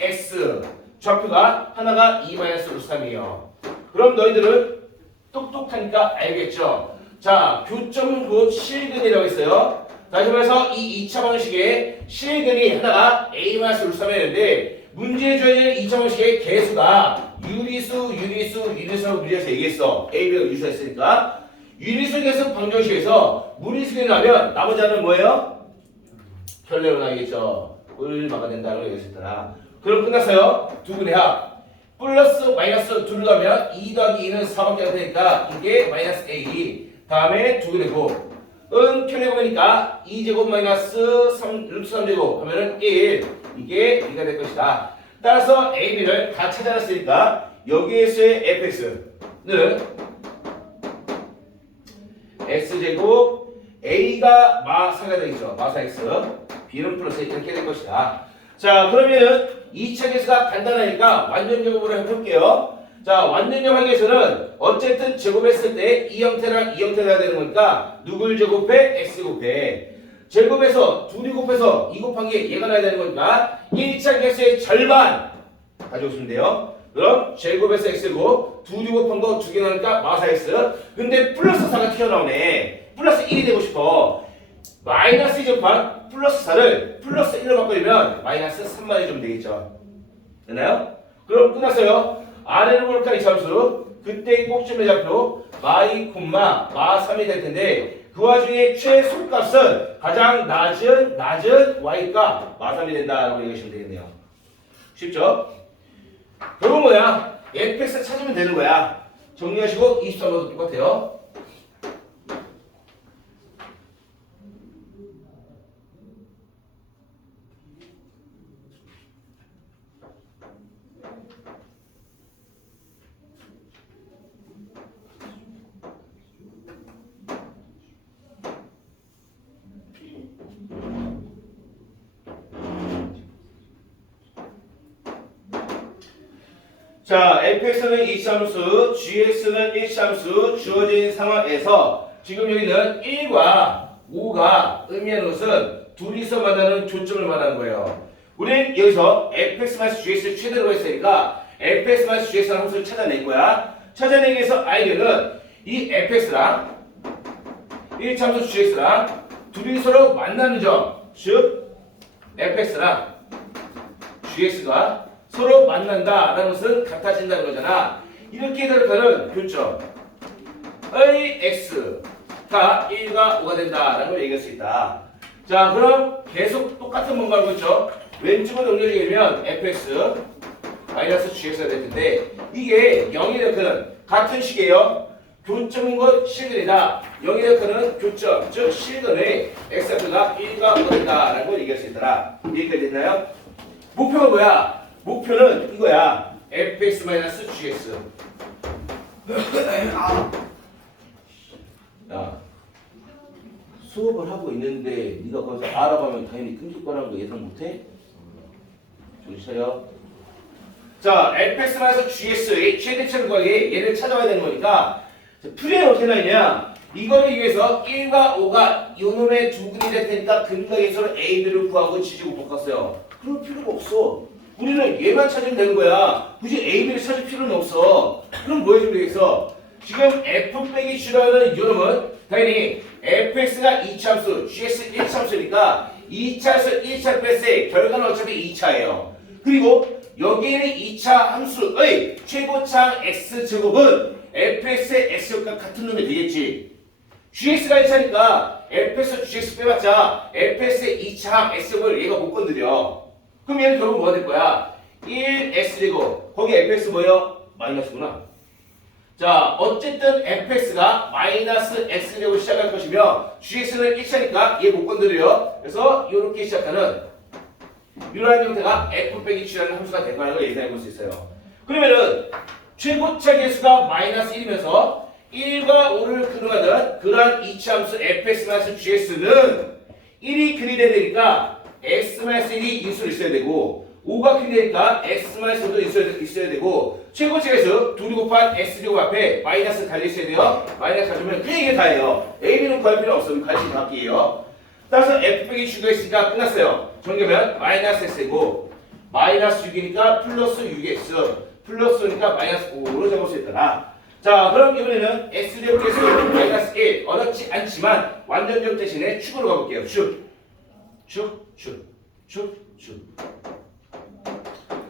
x 좌표가 하나가 2-3이에요. 그럼 너희들은 똑똑하니까 알겠죠? 자, 교점은 곧 실근이라고 했어요. 다시 말해서 이 2차 방식의 실근이 하나가 a-3이었는데 문제에 주어진 2차 방식의 개수가 유리수라고 미리해서 얘기했어. A, B가 유리수했으니까. 유리수 계수 방정식에서 무리수를 하면 나머지 하나는 뭐예요? 결례로 나겠죠. 을 막아낸다는 걸 얘기했잖아. 그럼 끝났어요. 두 분의 합. 플러스 마이너스 2를 가면 2 더하기 2는 4밖에 안 되니까 이게 마이너스 A. 다음에 두 분의 곱. 은 편해보니까 2제곱 마이너스 3제곱 하면은 1. 이게 2가 될 것이다. 따라서 A, B를 다 찾아놨으니까 여기에서의 fx는 x제곱 A가 마사가 되겠죠. 마사 x, B는 플러스 이렇게 될 것이다. 자, 그러면은 2차 계수가 간단하니까 완전제곱으로 해볼게요. 자, 완전제곱 하기 위해서는 어쨌든 제곱했을 때 이 형태랑 이 형태가 해야 되는 거니까 누굴 제곱해? x 곱해. 제곱해서 둘이 곱해서 2 곱하기 얘가 나야 되는 거니까 1차 계수의 절반 가져오시면 돼요. 그럼 제곱해서 x고 둘이 곱한 거 2개 나니까 마사 x. 근데 플러스 4가 튀어나오네. 플러스 1이 되고 싶어. 마이너스 2 제곱한 플러스 4를 플러스 1로 바꾸려면 마이너스 3만 해주면 되겠죠. 됐나요? 그럼 끝났어요. 아래로 볼까 이 함수. 그때 꼭지점의 좌표 마이, 마3이 될 텐데 그 와중에 최소값은 가장 낮은 y값 마3이 된다라고 얘기하시면 되겠네요. 쉽죠? 결국 뭐야? fx 찾으면 되는 거야. 정리하시고 23번도 똑같아요. 자, fx는 이차함수, gx는 일차함수 주어진 상황에서 지금 여기는 1과 5가 의미하는 것은 둘이서 만나는 교점을 말하는 거예요. 우리는 여기서 fx-gx를 최대로 했으니까 fx-gx라는 함수를 찾아낼 거야. 찾아내기 위해서 아이디어는 이 fx랑 1차함수 gx랑 둘이 서로 만나는 점, 즉 fx랑 gx가 서로 만난다라는 것은 같아진다는 거잖아. 이렇게 대답하는 교점 X가 1과 5가 된다라는 걸 얘기할 수 있다. 자, 그럼 계속 똑같은 뭔가 알고 있죠? 왼쪽으로 올려주게 되면 fx 마이너스 gx가 될 텐데 이게 0이 되는 같은 식이에요. 교점인 것 실근이다. 0이 되는 교점, 즉 실근의 x가 1과 5가 된다라는 걸 얘기할 수 있더라. 이해가 됐나요? 목표가 뭐야? 목표는 이거야. fx-gx. 야, 수업을 하고 있는데 네가 거기서 알아보면 당연히 끊길 거라는 거 예상 못해? 정신 차려. 자, fx-gx의 최대치를 구하기 얘를 찾아와야 되는 거니까 풀이는 어떻게 나있냐? 이거를 위해서 1과 5가 요놈의 두 근이 될 테니까 근각에서는 a, b를 구하고 지지고 바꿨어요. 그럴 필요가 없어. 우리는 얘만 찾으면 되는 거야. 굳이 a, b를 찾을 필요는 없어. 그럼 뭐 해주면 되겠어? 지금 f 빼기 g라는 요놈은 당연히 fx가 2차함수, gx 1차함수니까 2차에서 1차 뺐을 결과는 어차피 2차예요. 그리고 여기에는 2차 함수의 최고차항 x제곱은 fx의 x제곱과 같은 놈이 되겠지. gx가 1차니까 fx, gx 빼봤자 fx의 2차항 x제곱을 얘가 못 건드려. 그럼 얘는 결국 뭐가 될 거야? 1x제곱. 거기 fx 뭐예요? 마이너스구나. 자, 어쨌든 fx가 마이너스 x제곱 시작할 것이며 gx는 1차니까 얘 못 건드려요. 그래서 이렇게 시작하는 이러한 형태가 f 빼기 g라는 함수가 될 거라는 걸 예상해 볼 수 있어요. 그러면은 최고차 개수가 마이너스 1이면서 1과 5를 근거하는 그러한 이차함수 fx-gx는 1이 근이 되니까 x-1이 인수로 있어야 되고 5가 근이 되니까 x-5도 있어야 되고 최고차 개수 2이 곱한 x제곱 앞에 마이너스 달려 있어야 돼요. 마이너스 가져오면 그냥 이게 다예요. a, b는 구할 필요 없어. 관심 바뀌에요. 따라서 f 빼기 g가 있으니까 끝났어요. 정리하면 마이너스 x이고 마이너스 6이니까 플러스 6x 플러스니까 마이너스 5로 적을 수 있더라. 자, 그럼 이번에는 x제곱 개수 마이너스 1 어렵지 않지만 완전점 대신에 축으로 가볼게요. 축.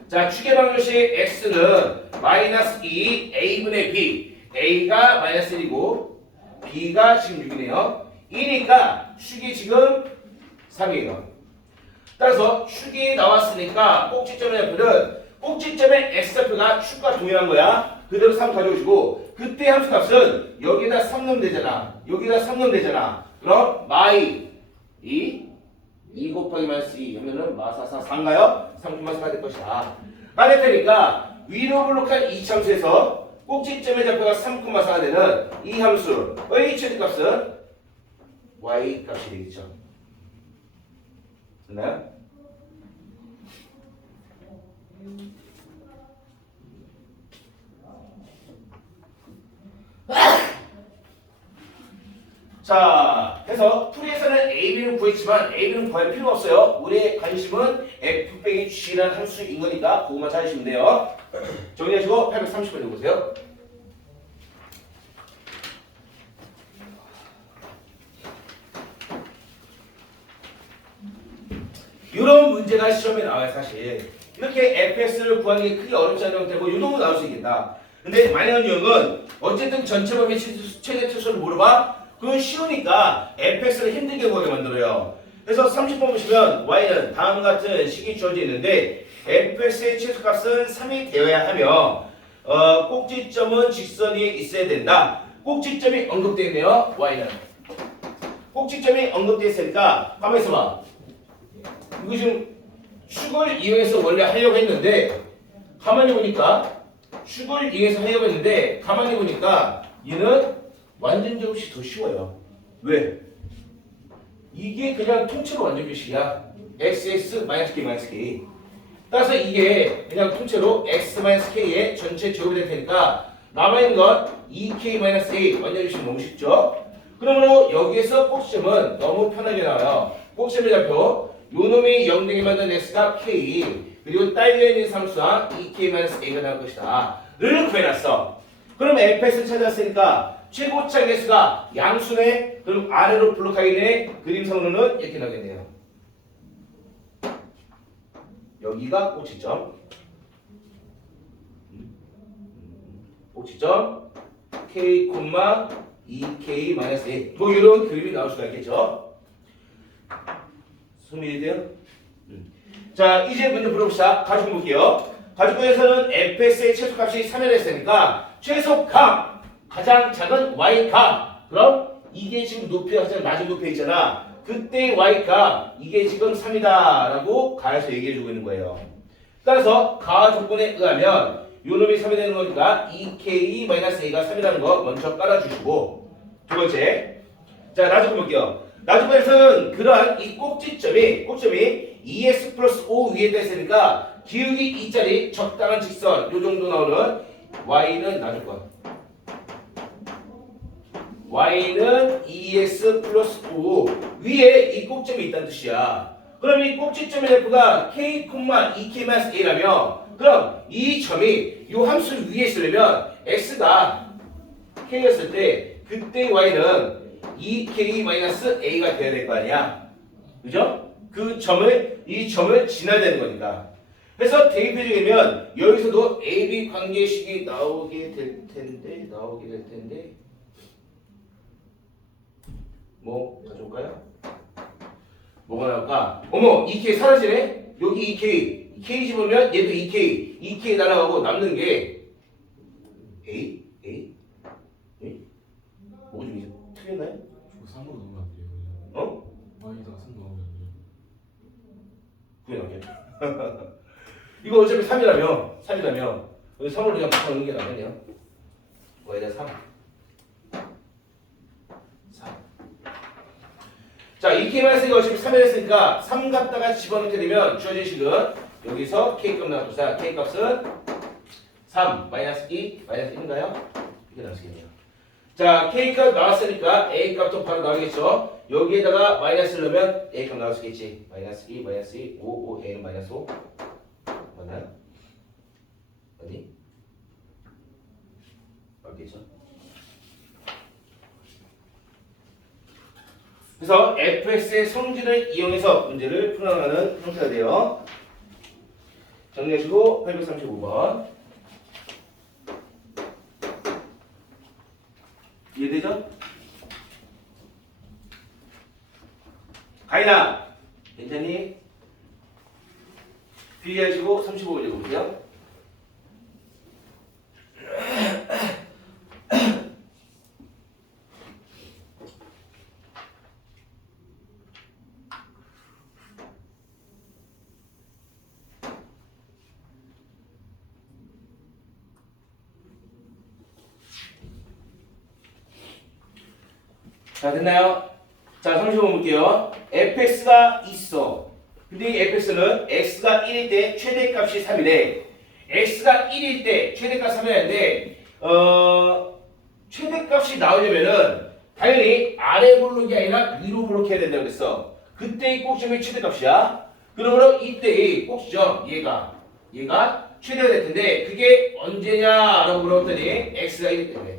자, 축의 방정식 x는 마이너스 2 a분의 b a가 마이너스 1이고 b가 지금 6이네요. 2니까 축이 지금 3이에요. 따라서 축이 나왔으니까 꼭지점의 좌표는 꼭지점의 x좌표가 축과 동일한 거야. 그대로 3 가져오시고 그때 함수값은 여기다 3 넣으면 되잖아. 여기다 3 넣으면 되잖아. 그럼 마이 2 곱하기 마이너스 2 하면은 마사사 4인가요? 3,4가 될 것이다. 가 될 테니까 위로 블록한 이 함수에서 꼭지점의 좌표가 3,4가 되는 이 함수의 최대값은 y 값이 되겠죠. 됐나요? 자, 해서 풀이에서는 AB를 구했지만 AB는 구할 필요가 없어요. 우리의 관심은 F 빼기 G라는 함수인 거니까 그것만 찾으시면 돼요. 정리하시고 830번 읽어보세요. 이런 문제가 시험에 나와요. 사실 이렇게 fx를 구하는 게 크게 어렵지 않은 형태고 이 정도 나올 수 있겠다. 근데 만약한 유형은 어쨌든 전체 범위 최대 최소를 물어봐. 그건 쉬우니까 fx를 힘들게 구하게 만들어요. 그래서 30번 보시면 y는 다음 같은 식이 주어져 있는데 fx의 최소값은 3이 되어야 하며 꼭지점은 직선 위에 있어야 된다. 꼭지점이 언급되어 있네요. y는 꼭지점이 언급되어 있으니까 가만히 있어봐. 이거 지금 축을 이용해서 원래 하려고 했는데 가만히 보니까 축을 이용해서 하려고 했는데 가만히 보니까 얘는 완전접시 더 쉬워요. 왜? 이게 그냥 통째로 완전접시야. xx-k-k. 따라서 이게 그냥 통째로 x-k의 전체 제곱이 될 테니까 남아있는 건 2k-a 완전접시 너무 쉽죠? 그러므로 여기에서 꼭지점은 너무 편하게 나와요. 꼭지점의 좌표 요 놈이 0등이 만든 x가 k 그리고 딸려있는 상수항 2k-a가 나올 것이다 를 구해놨어. 그럼 fx를 찾았으니까 최고차 개수가 양수네. 그럼 아래로 블록하겠네. 그림상으로는 이렇게 나오겠네요. 여기가 꼭지점 꼭지점 k, 2k-a 뭐 이런 그림이 나올 수가 있겠죠. 소민이 돼요? 자, 이제 문제 풀어봅시다. 가지고 볼게요. 가지고에서는 fx의 최소값이 3을 했으니까 최소값 가장 작은 y값. 그럼 이게 지금 높이가 가장 낮은 높이에 있잖아. 그때 y값 이게 지금 3이다 라고 가에서 얘기해주고 있는 거예요. 따라서 가 조건에 의하면 요 놈이 3이 되는 거니까 2k-a가 3이라는 거 먼저 깔아주시고 두 번째 자 나중에 볼게요. 나중에서는 그러한 이 꼭지점이 2x 플러스 5 위에 있으니까 기울기 2짜리 적당한 직선 요 정도 나오는 y는 나줄 것. y는 2x 플러스 5 위에 이 꼭점이 있다는 뜻이야. 그럼 이 꼭지점의 f가 k, 2k-a라며 그럼 이 점이 이 함수 위에 있으려면 x가 k였을 때 그때 y는 2k-a가 돼야 될 거 아니야. 그죠? 이 점을 지나야 되는 거니까. 그래서 대입해 주면 여기서도 AB 관계식이 나오게 될 텐데 뭐 가져올까요? 뭐가 나올까? 어머 2K 사라지네? 여기 2K K 집으면 얘도 2K 날아가고 남는 게 A? 뭐가 좀 이제 틀렸나요? 저거 3으로 넣으면 안 돼요. 어? y에다가 3 넣으면 안 돼요. 그게 나오게 이거 어차피 3이라며 여기 3을 그냥 바꿔놓는 게 낫겠네요. 여기다 3 자, 2k-a가 어차피 3을 했으니까 3 갖다가 집어넣게 되면 주어진 식은 여기서 k값 나왔습니다. k값은 3 -2 -1인가요? 이게 나왔겠네요. 자, k값 나왔으니까 a값도 바로 나오겠죠. 여기에다가 마이너스를 넣으면 a값 나올 수 있겠지. -2 5 a는 -5 맞나요? 어디? 맞겠죠? 그래서 fx의 성질을 이용해서 문제를 풀어나가는 형태가 돼요. 정리하시고 835번 이해되죠? 가인아 괜찮니? 비교하시고 35번 읽어보세요. 자 됐나요? 자 35번 볼게요. fx가 있어. 근데 이 fx는 x가 1일 때 최대값이 3이래. x가 1일 때 최대값 3이라는데 최대값이 나오려면은 당연히 아래 블록이 아니라 위로 블록해야 된다고 그랬어. 그때의 꼭지점이 최대값이야. 그러므로 이때의 꼭지점 얘가 최대가 될 텐데 그게 언제냐라고 물어봤더니 x가 1일 때문에.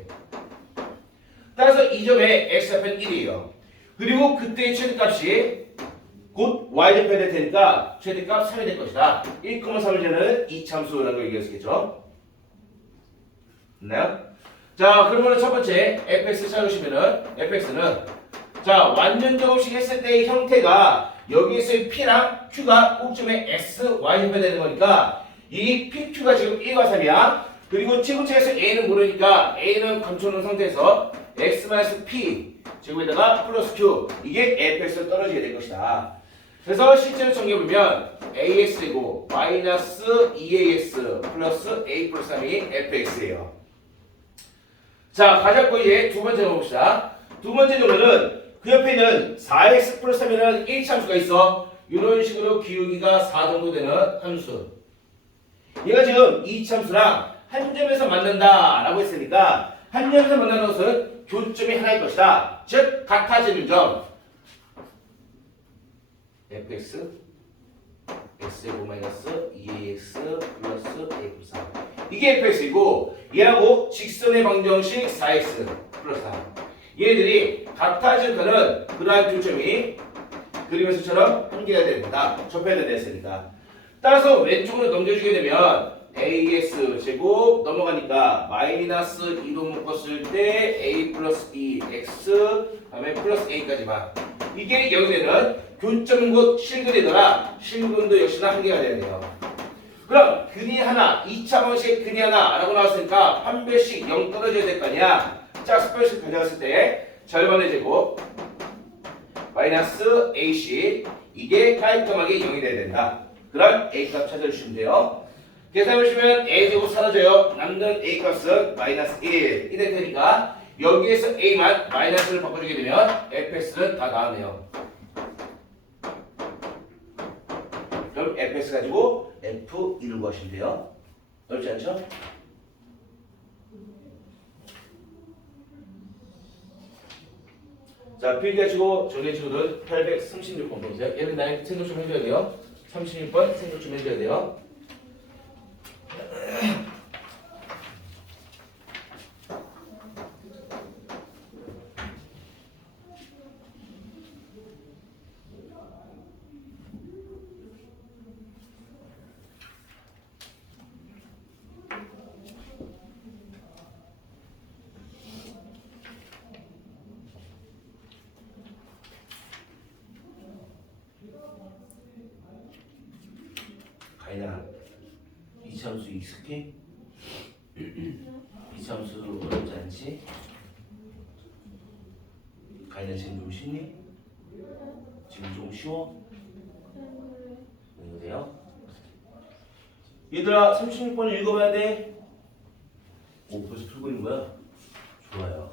따라서 이 점에 x좌표는 1이에요. 그리고 그때의 최대값이 곧 y좌표가 될 테니까 최대값 3이 될 것이다. 1,3을 재는 이참수라는 걸 얘기할 수 있겠죠. 됐나요? 자, 그러면 첫 번째 fx 찾으시면은 fx는 자 완전 제곱식 했을 때의 형태가 여기에서의 P랑 Q가 꼭점에 X, Y 좌표가 되는 거니까 이 PQ가 지금 1과 3이야. 그리고 최고체에서 A는 모르니까 A는 감춰놓은 상태에서 X-P 제곱에다가 플러스 Q 이게 fx로 떨어지게 될 것이다. 그래서 실제로 정리해보면 AX이고 마이너스 2AX 플러스 A 플러스 3이 fx예요. 자, 가자고 이제 두 번째 봅시다. 두 번째 정도는 그 옆에 있는 4x 플러스 3이라는 1참수가 있어. 이런 식으로 기울기가 4 정도 되는 함수. 얘가 지금 이 참수랑 한 점에서 만난다 라고 했으니까 한 점에서 만나는 것은 교점이 하나일 것이다. 즉 같아지는 점 fx x제곱 마이너스 2ax 플러스 a 플러스 3 이게 fx이고 얘하고 직선의 방정식 4x 플러스 3 얘들이 같아질 거는 그러한 교점이 그림에서처럼 한개가 됩니다. 접해야 됐으니까. 따라서 왼쪽으로 넘겨주게 되면 AS 제곱 넘어가니까 마이너스 2로 묶었을 때 A 플러스 B X 다음에 플러스 A까지만 이게 여기에는 교점곳 실근이더라. 실근도 역시나 한개가 되네요. 그럼 근이 하나 2차 방식 근이 하나 라고 나왔으니까 한 배씩 0 떨어져야 될 거 아니야. 짝수표식 가져갔을 때 절반의 제곱 마이너스 AC 이게 깔끔하게 0이 돼야 된다. 그럼 A값 찾아주시면 돼요. 계산해보시면 A제곱 사라져요. 남는 A값은 마이너스 1이 될 테니까 여기에서 A만 마이너스를 바꿔주게 되면 fx는 다 나왔네요. 그럼 fx 가지고 F1을 구하시면 돼요. 어렵지 않죠? 자, 필기 하시고 정리해주고는 836번 보세요. 얘는 나의 생각 좀 해줘야 돼요. 36번 생각 좀 해줘야 돼요. 가인아, 이참수 익숙해? 이참수 어렵지 않지? 가인아 지금 좀 쉽니? 지금 좀 쉬워? 이거 돼요? 얘들아 36번 읽어봐야 돼. 오, 벌써 풀고 있는 거야? 좋아요.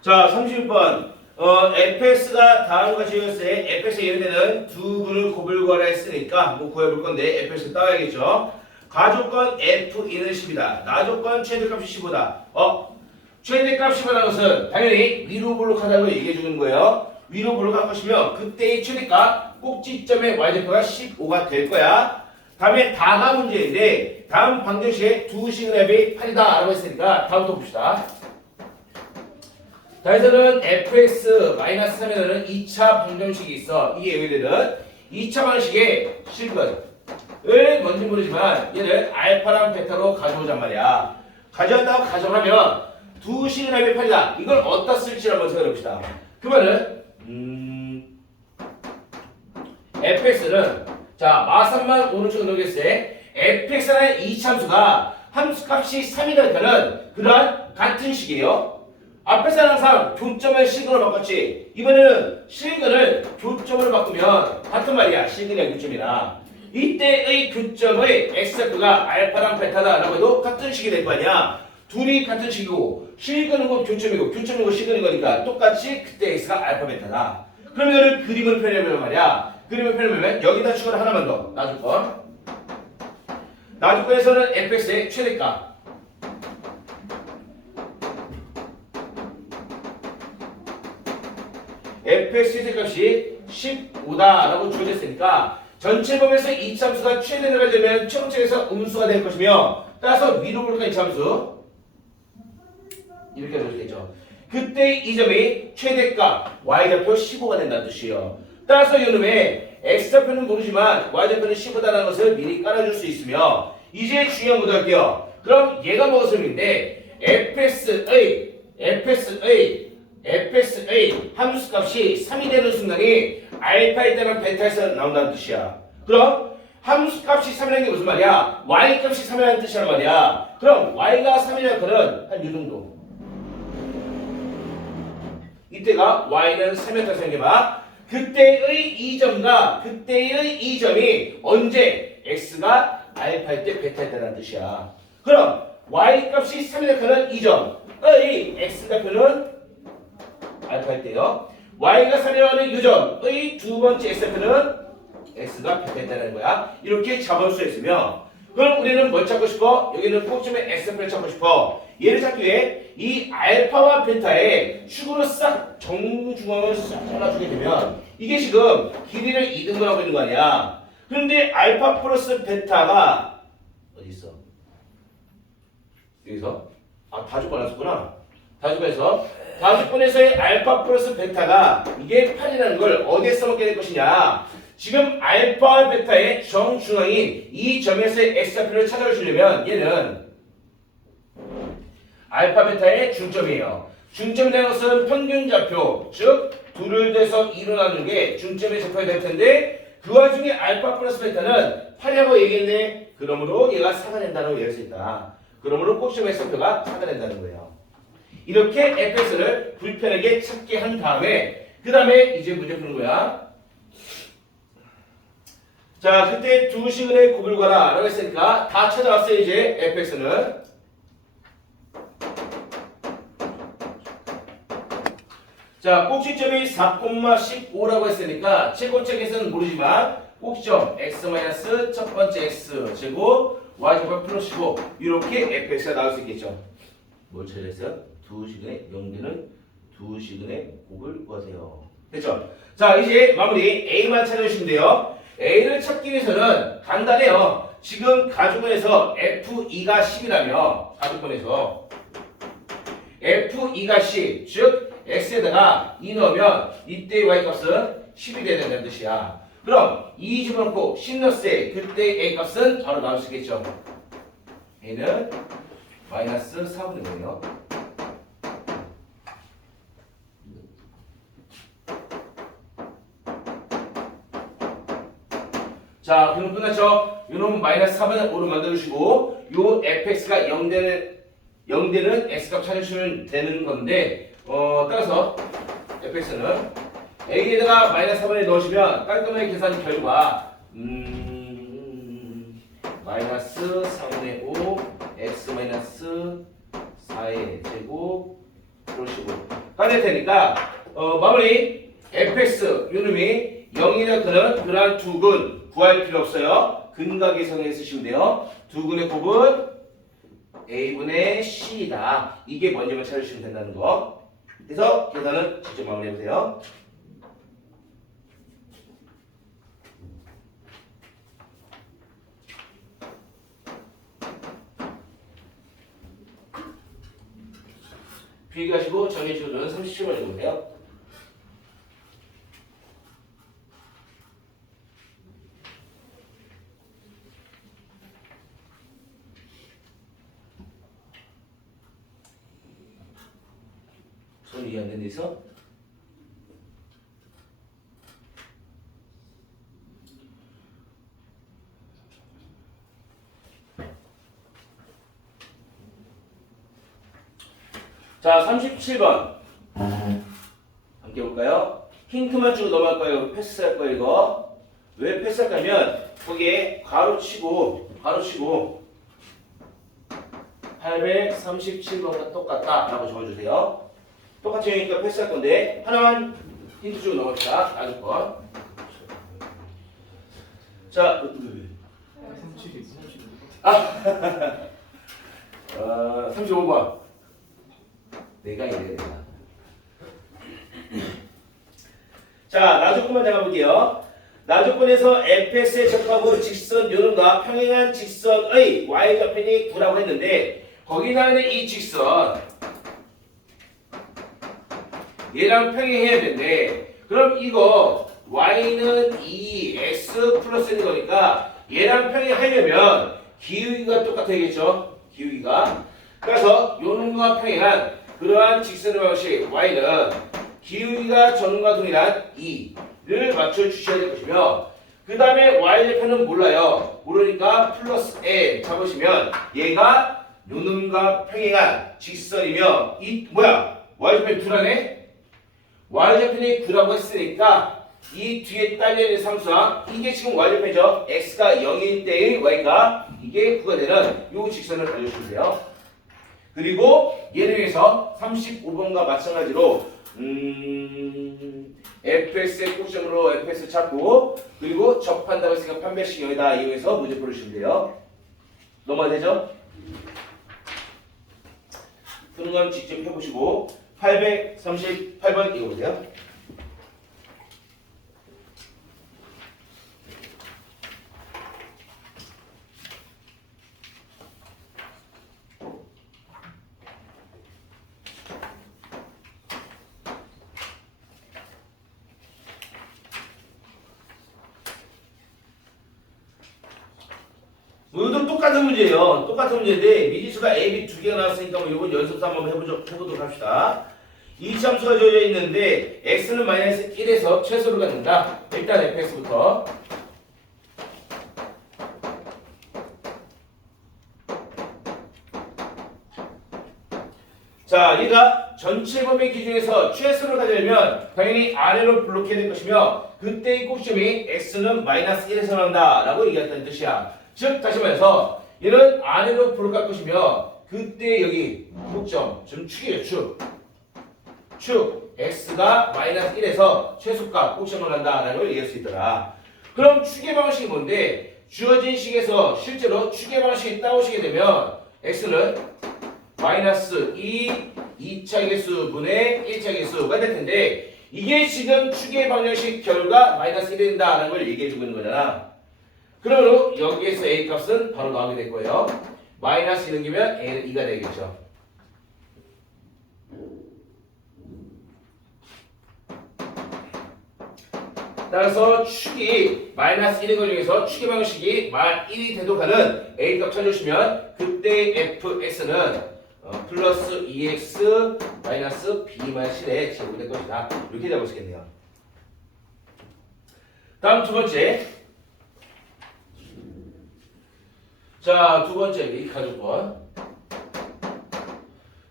자, 36번 fx가 다음과 지었을 때 fx의 예를 두 분을 곱을 구하라 했으니까 뭐 구해볼 건데 fx 따야겠죠. 가조건 f인은 10이다. 나조건 최대값이 15다. 최대값 10이라는 것은 당연히 위로 볼록하다고 얘기해 주는 거예요. 위로 볼록할 것이면 그때의 최대값 꼭지점의 y좌표가 15가 될 거야. 다음에 다가 문제인데 다음 방정식에 두 시그널이 8이다 라고 했으니까 다음부터 봅시다. 자, 여기서는 fx-3에는 2차 방정식이 있어. 이게 여기들은 2차 방정식의 실근을 뭔지 모르지만 얘를 알파랑 베타로 가져오잔 말이야. 가져왔다고 가정하면 두 시그널이 8이다. 이걸 어디다 쓸지 한번 생각해봅시다. 그러면은 fx는 자 마삼만 오른쪽으로 넘겼을 때 fx라는 이 참수가 함수값이 3이될 때는 그러한 같은 식이에요. 앞에서는 항상 교점을 실근으로 바꿨지. 이번에는 실근을 교점으로 바꾸면 같은 말이야. 실근이랑 교점이랑. 이때의 교점의 x좌표가 알파랑 베타다라고 해도 같은 식이 될 거 아니야. 둘이 같은 식이고 실근은 거 교점이고 교점은 거 실근인 거니까 똑같이 그때 x가 알파 베타다. 그럼 이거를 그림을 펴내면 말이야. 그림을 펴내면 여기다 추가를 하나만 더. 나주건. 나주건에서는 fx의 최대값. fx의 최대값이 15다라고 주어졌으니까 전체 범위에서 이 참수가 최대가 되면 최고점에서 음수가 될 것이며 따라서 위로 볼까 이 참수 이렇게 해주겠죠. 그때 이 점이 최대값 y좌표 15가 된다는 뜻이에요. 따라서 이놈의 x좌표는 모르지만 y좌표는 15다라는 것을 미리 깔아줄 수 있으며 이제 중요한 것도 할게요. 그럼 얘가 뭐가 소리인데 fx의 함수값이 3이 되는 순간이 알파일 때는 베타에서 나온다는 뜻이야. 그럼 함수값이 3이라는 게 무슨 말이야? y값이 3이라는 뜻이란 말이야. 그럼 y가 3이라는 거는 한 이 정도. 이때가 y는 3이었다고 생각해봐. 그때의 이점과 그때의 이점이 언제? x가 알파일 때 베타일 때라는 뜻이야. 그럼 y값이 3이라는 거는 이점의 x좌표는 알파일 때요. y가 3이라는 유점의 두 번째 x좌표는 x가 베타일 때라는 거야. 이렇게 잡을 수 있으며 그럼 우리는 뭘 찾고 싶어? 여기는 꼭지점의 x좌표를 찾고 싶어. 얘를 찾기 위해 이 알파와 베타의 축으로 싹 정중앙을 싹 잘라주게 되면 이게 지금 길이를 2등분하고 있는 거 아니야. 그런데 알파 플러스 베타가 어디 있어? 여기서 다주권 했었구나. 다주권에서의 알파 플러스 베타가 이게 8이라는 걸 어디에 써먹게 될 것이냐. 지금 알파와 베타의 정중앙인 이 점에서의 x좌표를 찾아주려면 얘는 알파 베타의 중점이에요. 중점이라는 것은 평균좌표, 즉 둘을 대서 2로 나누는 게 중점의 좌표가 될 텐데 그 와중에 알파 플러스 베타는 8이라고 얘기했네. 그러므로 얘가 4가 된다고 얘기할 수 있다. 그러므로 꼭지점의 좌표가 4가 된다는 거예요. 이렇게 fx를 불편하게 찾게 한 다음에 그 다음에 이제 문제 푸는 거야. 자, 그때 두 시근의 곱을 구하라 라고 했으니까 다 찾아왔어요. 이제 fx는 자, 꼭지점이 4,15라고 했으니까 최고책에서는 모르지만 꼭지점 x- 첫 번째 x 제곱 y제곱 플러스 15 이렇게 fx가 나올 수 있겠죠. 뭘 찾아냈어요? 두 시근의 0되는 두 시근의 곱을 구하세요. 됐죠? 자, 이제 마무리 a만 찾아주시면 돼요. a를 찾기 위해서는 간단해요. 지금 가주권에서 f2가 10이라며 가주권에서 f2가 10, 즉 x에다가 2 넣으면 이때 y값은 10이 돼야 된다는 뜻이야. 그럼 2 집어넣고 10 넣었을 때 그때 a값은 바로 나올 수 있겠죠. a는 마이너스 4분의 5예요. 자, 그럼 끝났죠? 요놈 마이너스 4분의 5로 만들어주시고 요 fx가 0되는 x값 찾으시면 되는 건데 따라서 fx는 a에다가 마이너스 4분의 넣으시면 깔끔하게 계산 결과 마이너스 4분의 5 x 마이너스 4의 제곱 그러시고 까낼 테니까 마무리 fx 요놈이 0이나 그는 그러한 두 근 구할 필요 없어요. 근과 계성에 쓰시면 돼요. 두 근의 곱은 a분의 c다. 이게 먼저만 찾으시면 된다는 거. 그래서 계산은 직접 마무리해보세요. 비교하시고 정해주는 37번 적으세요. 손이 이해 안 되는 데 있어? 자, 37번 함께 볼까요? 힌트만 주고 넘어갈까요? 패스할 거예요 이거. 왜 패스할까면 거기에 가로치고 837번과 똑같다 라고 적어주세요. 똑같이 하니까 패스할 건데 하나만 힌트 주고 넘어갑시다. 나중 건. 자, 35번. 내가 이래야 된다. 자, 나조건만 잡아볼게요. 나조건에서 fx의 적합으로 직선 요놈과 평행한 직선의 y좌편이 9라고 했는데 거기 나오는 이 직선 얘랑 평행해야 되는데 그럼 이거 y는 2x 플러스인 거니까 얘랑 평행하려면 기울기가 똑같아야겠죠. 기울기가. 그래서 요놈과 평행한 그러한 직선의 방식 y는 기울기가 정과 동일한 2를 맞춰 주셔야 될 것이며 그 다음에 y좌표는 몰라요. 모르니까 플러스 n 잡으시면 얘가 요놈과 평행한 직선이며 이 뭐야? y좌표는 둘하네? y좌표는 9라고 했으니까 이 뒤에 딸려있는 상수항 이게 지금 y좌표죠. x가 0일 때의 y가 이게 9가 되는 요 직선을 알려주시면 돼요. 그리고 예를 위해서 35번과 마찬가지로 fx의 꼭지점으로 fx 찾고 그리고 접한다고 했으니까 판별식 여기다 이용해서 문제 풀으시면 돼요. 넘어야 되죠? 푸는 건 직접 해보시고 838번 읽어보세요. 이것도 똑같은 문제예요. 똑같은 문제인데 미지수가 A, B 두 개가 나왔으니까 뭐 이건 연습도 한번 해보도록 합시다. 이 함수가 주어져 있는데 x는 마이너스 1에서 최소를 갖는다. 일단 fx부터. 자, 얘가 전체 범위 기준에서 최소를 가져려면 당연히 아래로 블록해야 될 것이며 그때의 꼭지점이 x는 마이너스 1에서 나온다 라고 얘기했다는 뜻이야. 즉 다시 말해서 얘는 아래로 블록할 것이며 그때 여기 꼭점 지금 축이에요. 축 x가 마이너스 1에서 최소값 꼭점을 간다라고 얘기할 수 있더라. 그럼 축의 방식이 뭔데 주어진 식에서 실제로 축의 방식이 따오시게 되면 x는 마이너스 2차 개수분의 1차 개수가 될 텐데 이게 지금 축의 방정식 결과 마이너스 1이 된다라는 걸 얘기해주고 있는 거잖아. 그러므로 여기에서 a 값은 바로 나오게 될 거예요. 마이너스 2는기면 a는 2가 되겠죠. 따라서 축이 마이너스 1인 것 중에서 축의 방식이 만 1이 되도록 하는 a 값 찾아주시면 그때 fx는 플러스 2x 마이너스 b만 7의 제곱이 될 것이다. 이렇게 잡으시겠네요. 다음 두 번째. 자, 두 번째 이 가조건.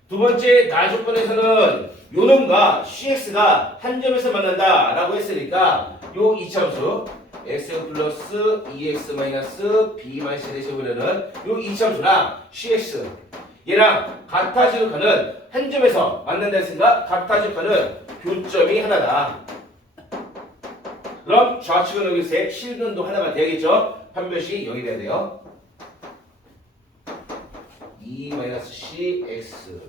두 번째 나조건에서는 요놈과 cx가 한 점에서 만난다라고 했으니까 요 이차함수 x 플러스 2x 마이너스 b 마이너스 1의 제곱이라는 요 이차함수랑 cx 얘랑 같아 지극하는 한 점에서 만난다 했으니까 같아 지극하는 교점이 하나다. 그럼 좌측은 여기서 실근도 하나만 돼야겠죠? 판별식 0이 돼야 돼요. 2-c x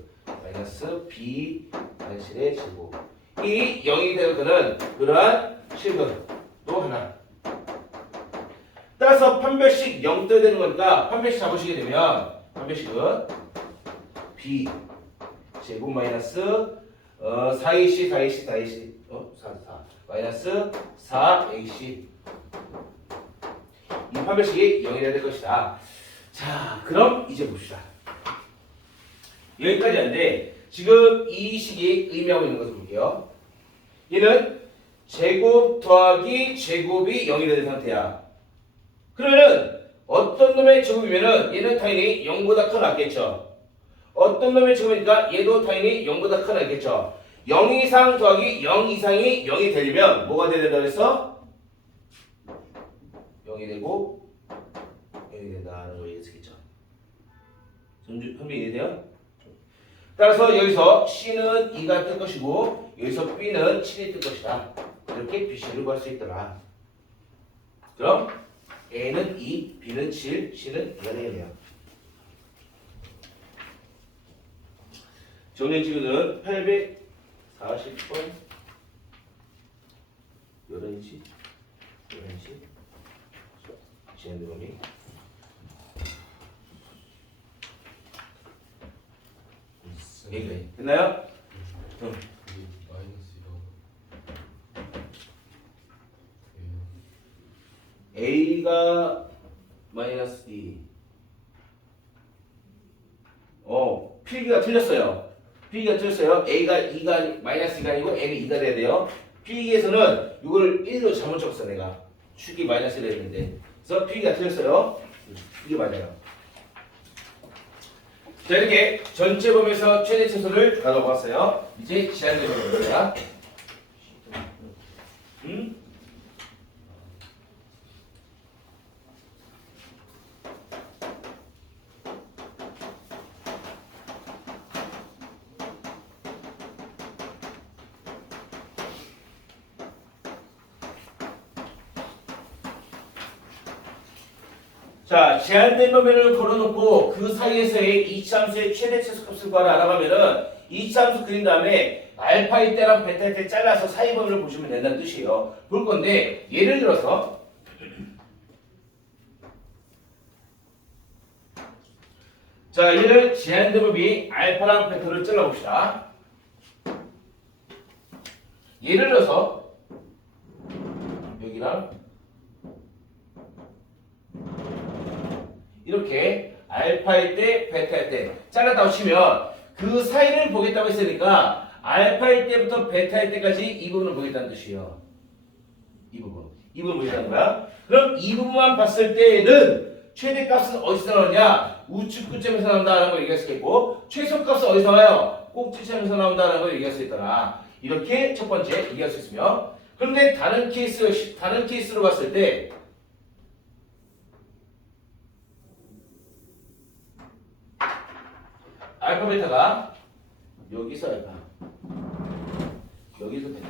마이너스 b 마이너스 1의 제곱 이 0이 되는 거는 그러한 실근 또 하나. 따라서 판별식 0 떠야 되는 거니까 판별식 잡으시게 되면 판별식은 b 제곱 마이너스 4ac 4ac 4ac 4 마이너스 4ac 이 판별식이 0이 돼야 될 것이다. 자, 그럼 이제 봅시다. 여기까지 하는데 지금 이 식이 의미하고 있는 것을 볼게요. 얘는 제곱 더하기 제곱이 0이 되는 상태야. 그러면은 어떤 놈의 제곱이면은 얘는 당연히 0보다 커 낫겠죠. 어떤 놈의 제곱이니까 얘도 당연히 0보다 커 낫겠죠. 0 이상 더하기 0 이상이 0이 되려면 뭐가 돼야 된다고 했어? 0이 되고 0이 된다는 거 얘기했겠죠. 현재 이해돼요? 따라서 여기서 C는 2가 뜰 것이고 여기서 B는 7이 뜰 것이다. 이렇게 BC를 구할 수 있더라. 그럼 A는 2, B는 7, C는 2가 되겠네요. 정리지구는 840번 11시 진행되니 네, 됐나요? 응. A가 마이너스 2 필기가 틀렸어요. B가 틀렸어요. A가 2가 마이너스 2가 아니고 M이 2가 돼야 돼요. P에서는 이걸 1로 잘못 적었어 내가. 축이 마이너스 1이 했는데. 그래서 P가 틀렸어요. 이게 맞아요. 자 이렇게 전체 범위에서 최대 최소를 가져봤어요. 이제 제한된 범위입니다. 자, 제한된 범위를 걸어놓고 그 사이에서의 이차함수의 최대 최소값을 구하라 알아가면은 이차함수 그린 다음에 알파일 때랑 베타일 때 잘라서 사이 범위를 보시면 된다는 뜻이에요. 볼 건데 예를 들어서 자, 얘를 제한된 범위 알파랑 베타를 잘라봅시다. 예를 들어서 여기랑 이렇게 알파일 때 베타일 때 잘랐다고 치면 그 사이를 보겠다고 했으니까 알파일 때부터 베타일 때까지 이 부분을 보겠다는 뜻이에요. 이 부분 보겠다는 거야. 그럼 이 부분만 봤을 때는 최대값은 어디서 나오느냐? 우측 끝점에서 나온다는 걸 얘기할 수 있겠고 최소값은 어디서 나와요? 꼭지점에서 나온다는 걸 얘기할 수 있더라. 이렇게 첫 번째 얘기할 수 있으며 그런데 다른 케이스로 봤을 때 알파 베타가 여기서 알파 여기서 베타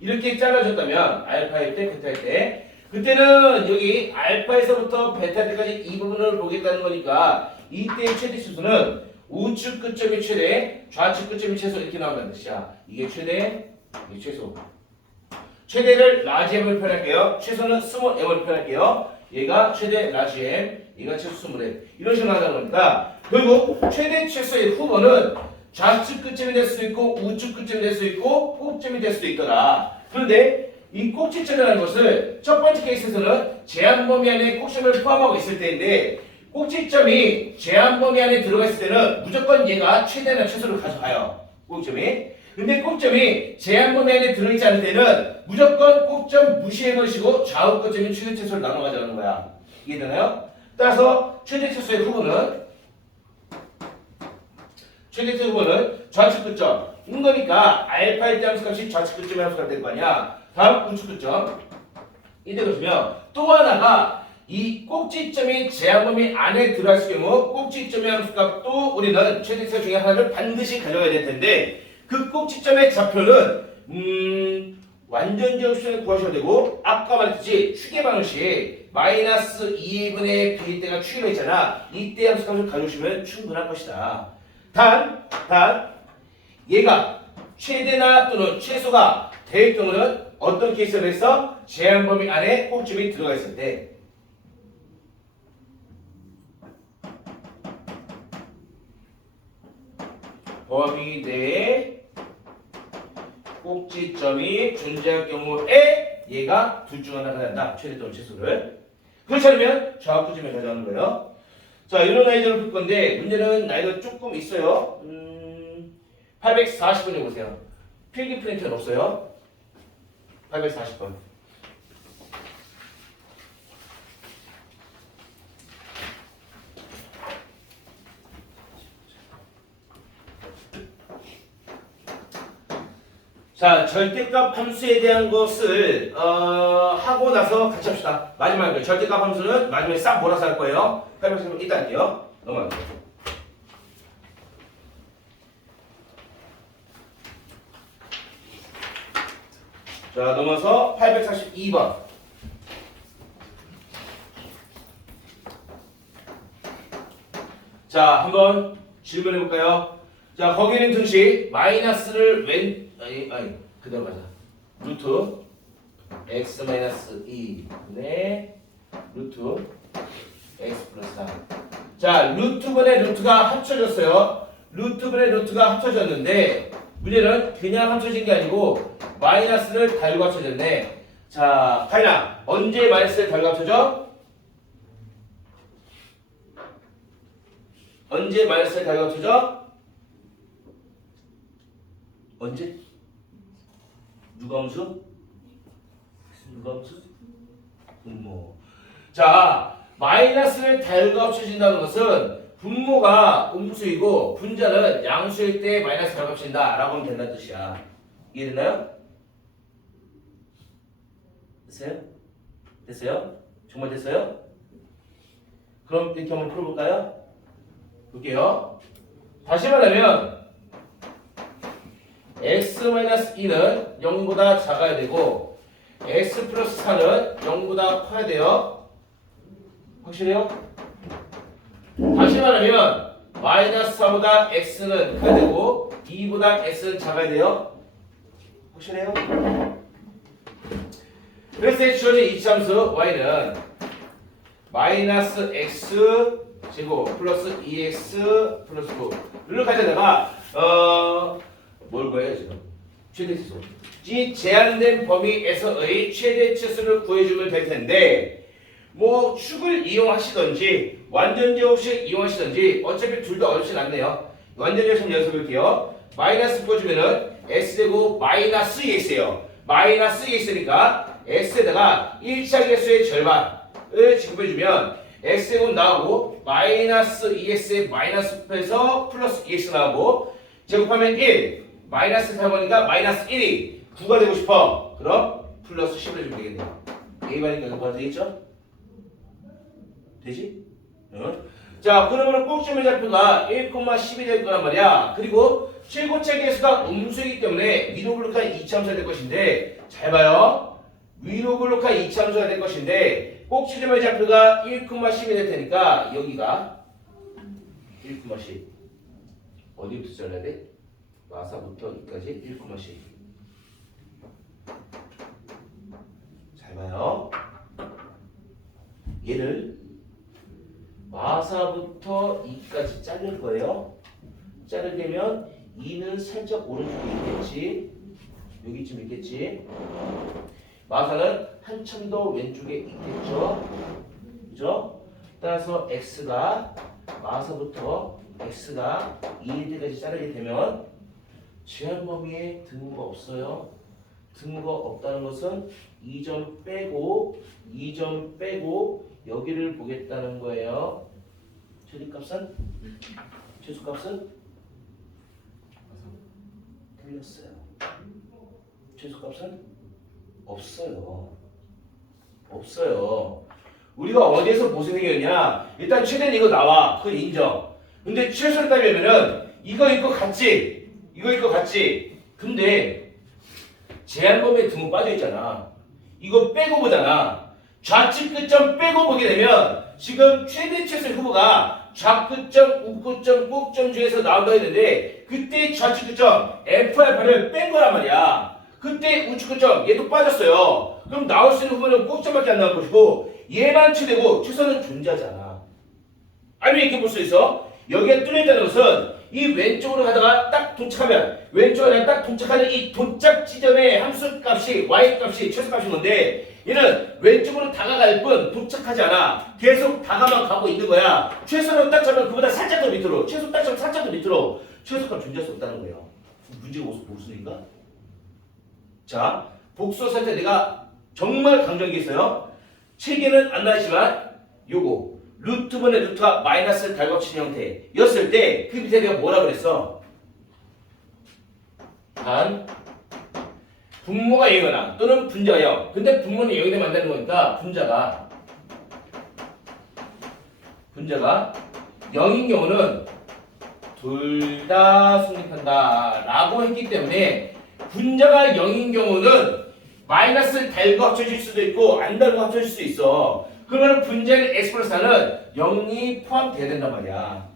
이렇게 잘라줬다면 알파일 때 베타일 때 그때는 여기 알파에서부터 베타 때까지 이 부분을 보겠다는 거니까 이때의 최대 수수는 우측 끝점이 최대 좌측 끝점이 최소 이렇게 나온다는 뜻이야. 이게 최대 이게 최소 최대를 라지 M을 표현할게요. 최소는 스몰 M을 표현할게요. 얘가 최대 라지 M 얘가 최소 스몰 M 이런 식으로 나온다는 겁니다. 결국 최대 최소의 후보는 좌측 끝점이 될 수도 있고 우측 끝점이 될 수도 있고 꼭점이 될 수도 있더라. 그런데 이 꼭지점이라는 것을 첫 번째 케이스에서는 제한 범위 안에 꼭점을 포함하고 있을 때인데 꼭지점이 제한 범위 안에 들어가 있을 때는 무조건 얘가 최대나 최소를 가져가요. 꼭점이. 근데 꼭점이 제한 범위 안에 들어있지 않을 때는 무조건 꼭점 무시해버리시고 좌우 끝점이 최대 최소를 나눠 가져가는 거야. 이해되나요? 따라서 최대 최소의 후보는 최대 최소 후보는 좌측 끝점인 거니까 알파일 때 함수값이 좌측 끝점의 함수가 될 거 아니야. 다음 우측 끝점 이때 보시면 또 하나가 이 꼭지점이 제한 범위 안에 들어갈 경우 꼭지점의 함수값도 우리는 최대 최소 중에 하나를 반드시 가져가야 될 텐데 그 꼭지점의 좌표는 완전지 옵션을 구하셔야 되고 아까 말했듯이 추계 방식 마이너스 2분의 b일 때가 추계가 있잖아. 이때 함수값을 가져오시면 충분할 것이다. 단 얘가 최대나 또는 최소가 될 경우는 어떤 케이스를 해서 제한 범위 안에 꼭점이 들어가 있을 때 범위 내에 꼭지점이 존재할 경우에 얘가 둘 중 하나가 된다. 최대 또는 최소를. 그렇지 않으면 좌우 끝점을 가져가는 거예요. 자, 이런 아이들을 풀 건데 문제는 나이가 조금 있어요. 840번에 보세요. 필기 프린트는 없어요. 840번. 자, 절대값 함수에 대한 것을 하고 나서 같이 합시다. 마지막에 절대값 함수는 마지막에 싹 몰아서 할 거예요. 840번 이따 할게요. 넘어갈게요. 자, 넘어서 842번. 자, 한번 질문해 볼까요? 자, 거기는 등식 마이너스를 그대로 가자. 루트 x 마이너스 2분의 루트 x 플러스 4. 자, 루트분의 루트가 합쳐졌어요. 루트분의 루트가 합쳐졌는데 문제는 그냥 합쳐진 게 아니고 마이너스를 달고 합쳐졌네. 자, 카이나 언제 마이너스를 달고 합쳐져? 언제 마이너스를 달고 합쳐져? 언제? 누가 함수? 누가 함수? 분모. 자, 마이너스를 달과 합쳐진다는 것은 분모가 음수이고 분자는 양수일 때 마이너스 달과 합친다 라고 하면 된다는 뜻이야. 이해됐나요? 됐어요? 됐어요? 정말 됐어요? 그럼 이렇게 한번 풀어볼까요? 볼게요. 다시 말하면 x-2는 0보다 작아야 되고 x 플러스 4는 0보다 커야 돼요. 확실해요? 다시 말하면 마이너스 4보다 x는 커야 되고 2보다 x는 작아야 돼요. 확실해요? 그래서 주어진 이치함수 y는 마이너스 x 제곱 플러스 2x 플러스 9를 가져다가 뭘 구해요 지금? 최대치수. 이 제한된 범위에서의 최대치수를 구해주면 될 텐데 뭐 축을 이용하시던지 완전제 없이 이용하시던지 어차피 둘 다 어렵진 않네요. 완전제 없이 연습해볼게요. 마이너스 구해주면은 x제곱 마이너스 2x예요. 마이너스 2x니까 x에다가 1차 개수의 절반을 지급해주면 x제곱 나오고 마이너스 2x의 마이너스 9에서 플러스 2x 나오고 제곱하면 1 마이너스 4번이니까 마이너스 1이 9가 되고 싶어. 그럼 플러스 10을 해주면 되겠네요. A반이니까 누가 되겠죠? 되지? 응? 자, 그러면 꼭지점의 좌표가 1,10이 될 거란 말이야. 그리고 최고차 계수가 음수이기 때문에 위로 블록한 이차함수가 될 것인데 잘 봐요. 위로 블록한 이차함수가 될 것인데 꼭지점의 좌표가 1,10이 될 테니까 여기가 1,10 어디부터 잘라야 돼? 마사부터 여기까지 1,10 잘 봐요. 얘를 마사부터 2까지 자를 거예요. 자르려면 2는 살짝 오른쪽에 있겠지. 여기쯤 있겠지. 마사는 한참 더 왼쪽에 있겠죠. 그죠? 따라서 x가 마사부터 x가 2일 때까지 자르게 되면 제한 범위에 등호가 없어요. 등호가 없다는 것은 2점 빼고 2점 빼고 여기를 보겠다는 거예요. 최대값은? 최소값은? 틀렸어요. 최소값은? 없어요. 없어요. 우리가 어디에서 무슨 얘기였냐? 일단 최대는 이거 나와. 그건 인정. 근데 최소를 따지면은 이거 같지? 이거 같지? 근데 제한범위에 등호 빠져있잖아. 이거 빼고 보잖아. 좌측 끝점 빼고 보게 되면 지금 최대 최소 후보가 좌끝점, 우끝점, 꼭점 중에서 나온다 했는데 그때 좌측 끝점 F8을 뺀 거란 말이야. 그때 우측 끝점 얘도 빠졌어요. 그럼 나올 수 있는 후보는 꼭점밖에 안 나올 것이고 얘만 최대고 최소는 존재하잖아. 아니면 이렇게 볼 수 있어. 여기에 뚫려있다는 것은 이 왼쪽으로 가다가 딱 도착하면 왼쪽에 딱 도착하는 이 도착 지점의 함수값이 y값이 최소값인 건데 얘는 왼쪽으로 다가갈 뿐 도착하지 않아. 계속 다가만 가고 있는 거야. 최소는 딱 잡으면 그보다 살짝 더 밑으로 최소 딱 잡으면 살짝 더 밑으로 최소값 존재할 수 없다는 거예요. 문제가 복수니까. 자, 복수 살 때 내가 정말 강조한 게 있어요. 책에는 안 나왔지만 요거 루트분의 루트가 마이너스를 달고 합친 형태였을 때 그 밑에 내가 뭐라 그랬어? 단 분모가 0이거나 또는 분자가 0. 근데 분모는 0이 되면 안 되는 거니까 분자가 0인 경우는 둘 다 성립한다 라고 했기 때문에 분자가 0인 경우는 마이너스를 달고 합쳐질 수도 있고 안 달고 합쳐질 수도 있어. 그러면 분자인 x 플러스 4는 0이 포함돼야 된단 말이야.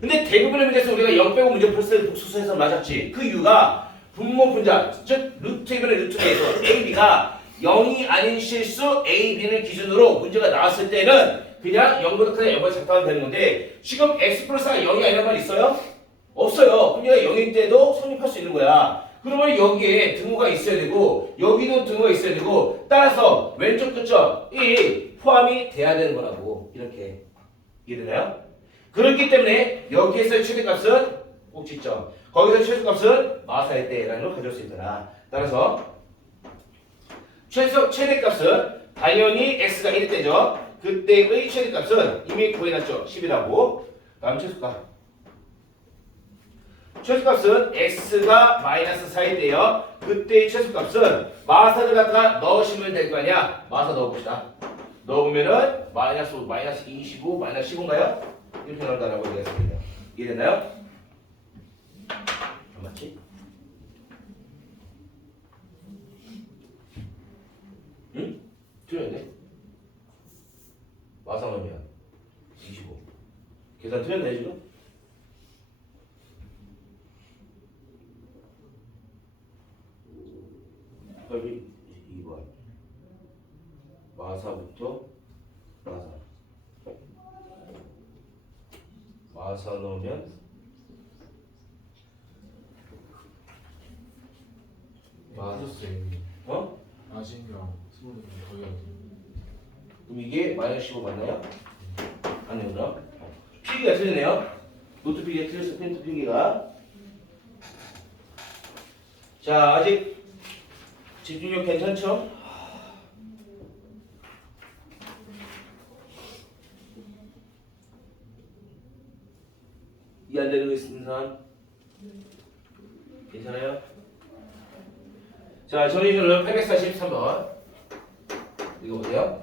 근데 대부분의 문제에서 우리가 0 빼고 문제 풀었을 때 복수수에서 맞았지. 그 이유가 분모 분자, 즉 루트 2분의 루트 A에서 AB가 0이 아닌 실수 A, B를 기준으로 문제가 나왔을 때는 그냥 0보다 크게 0보다 작다면 되는 건데 지금 x 플러스 4가 0이 아니란 말 있어요? 없어요. 그럼 얘가 0일 때도 성립할 수 있는 거야. 그러면 여기에 등호가 있어야 되고 여기도 등호가 있어야 되고 따라서 왼쪽 끝점이 포함이 돼야 되는 거라고. 이렇게 이해되나요? 그렇기 때문에 여기에서의 최대값은 꼭지점 거기서 최소값은 마사일 때라는 걸 가져올 수 있더라. 따라서 최대값은 당연히 x가 1일 때죠. 그때의 최대값은 이미 구해놨죠. 10이라고. 다음 최소값. 최소값은 x가 마이너스 4일 때요. 그때의 최소값은 마사를 갖다가 넣으시면 될 거 아니야. 마사 넣어봅시다. 넣으면은 마이너스 25, 마이너스 15인가요? 이렇게 나온다라고 얘기했습니다. 이해됐나요? 안 맞지? 응? 틀렸네. 마사 넣으면 25. 계산 틀렸네 지금? 여기 2번 마사부터 마사 넣으면 맞았어요 이미. 어? 아신이랑 스물이 거의 안 돼. 그럼 이게 마이너스 15 맞나요? 아니구나. 필기가 틀리네요. 노트 필기가 틀렸어. 펜트 필기가. 자 아직 집중력 괜찮죠? 이 안 되는 거 있는 사람? 괜찮아요? 자, 정리표는 843번. 이거 보세요.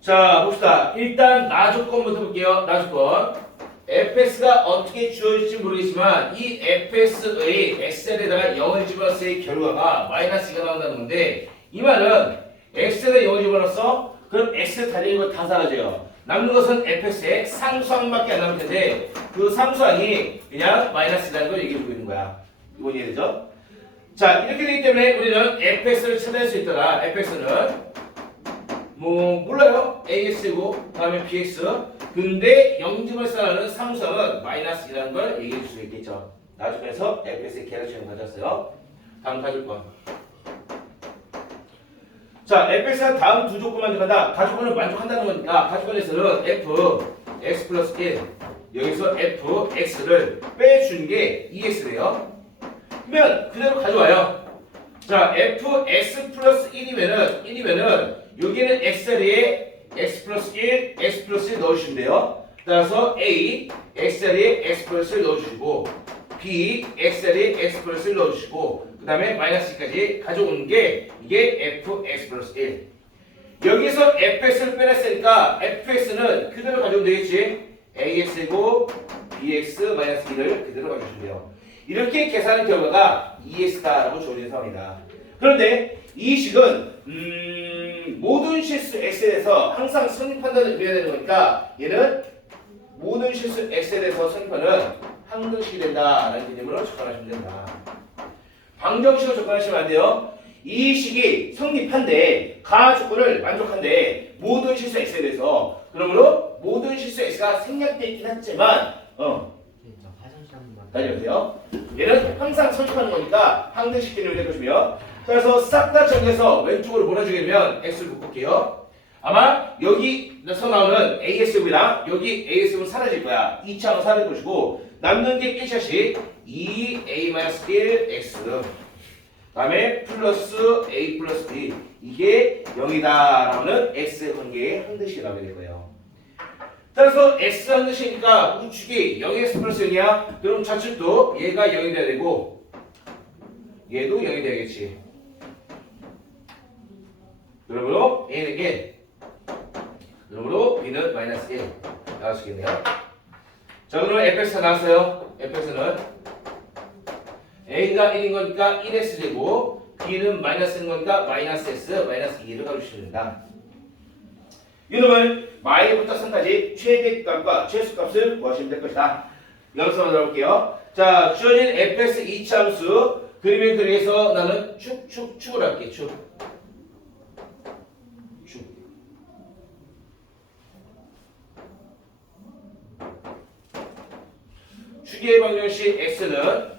자, 봅시다. 일단 나 조건부터 볼게요. 나 조건. fx가 어떻게 주어질지 모르겠지만 이 fs의 x에다가 0을 집어넣었을 결과가 마이너스 2가 나온다는 건데 이 말은 x에다 0을 집어넣었어? 그럼 x 달린 거 다 사라져요. 남는 것은 fx의 상수항밖에 안 남을 텐데 그 상수항이 그냥 마이너스라는 걸 얘기해주고 있는 거야. 이건 이해되죠? 자, 이렇게 되기 때문에 우리는 fx를 찾아낼 수 있더라. fx는 몰라요. AX고 다음에 BX. 근데 영집을 쌓는 상수항은 마이너스 2라는 걸 얘기해 줄 수 있겠죠. 나중에서 FS의 계량식을 가졌어요. 다음 가질 건. 자, FS가 다음 두 조건만 들어간다. 가조건을 만족한다는 거니까 가조건에서는 F, X 플러스 1 여기서 F, X를 빼준 게 EX래요. 그러면 그대로 가져와요. 자, F, X 플러스 1이면은 여기는 X자리에 X 플러스 1, X 플러스 1 넣어주시면 돼요. 따라서 A, X자리에 X 플러스 1 넣어주시고 B, X자리에 X 플러스 1 넣어주시고 그 다음에 마이너스 2까지 가져오는 게 이게 F, X 플러스 1. 여기서 FX를 빼냈으니까 FX는 그대로 가져오면 되겠지. AX이고 BX 마이너스 2를 그대로 가져주시면 돼요. 이렇게 계산한 결과가 EX다라고 주어진 상황이다. 그런데 이 식은 모든 실수 x에 대해서 항상 성립 판단을 이뤄야 되는 거니까 얘는 모든 실수 x에 대해서 성립하는 항등식이 된다라는 개념으로 접근하시면 된다. 방정식으로 접근하시면 안 돼요. 이 식이 성립한데 가 조건을 만족한데 모든 실수 x에 대해서 그러므로 모든 실수 x가 생략되어 있긴 하지만 다녀오세요. 얘는 항상 성립하는 거니까 항등식 개념을 될 것이며 그래서 싹 다 정리해서 왼쪽으로 몰아주게 되면 x를 묶을게요. 아마 여기서 나오는 AS입니다. 여기 AS는 사라질 거야. 2차로 사라질 것이고 남는 게 1차씩 2A-1X 다음에 플러스 A 플러스 B 이게 0이다라는 X 관계의 항등식이 나오게 될 거예요. 따라서 X 항등식이니까 우측이 0X 플러스 0이야. 그럼 좌측도 얘가 0이 돼야 되고 얘도 0이 돼야겠지. 그러므로 A는 1 그러므로 B는 마이너스 1 나와주겠네요. 자 그러면 fx가 나왔어요. fx는 A가 1인 거니까 1x제곱 B는 마이너스인 거니까 마이너스 x 마이너스 2를 가져주시면 된다. 이놈을 마이부터 3까지 최대값과 최소값을 구하시면 될 것이다. 여기서 나올게요. 자 주어진 fx 2차함수 그림을 그려서 나는 축을 할게. 축. 축의 방정식 x는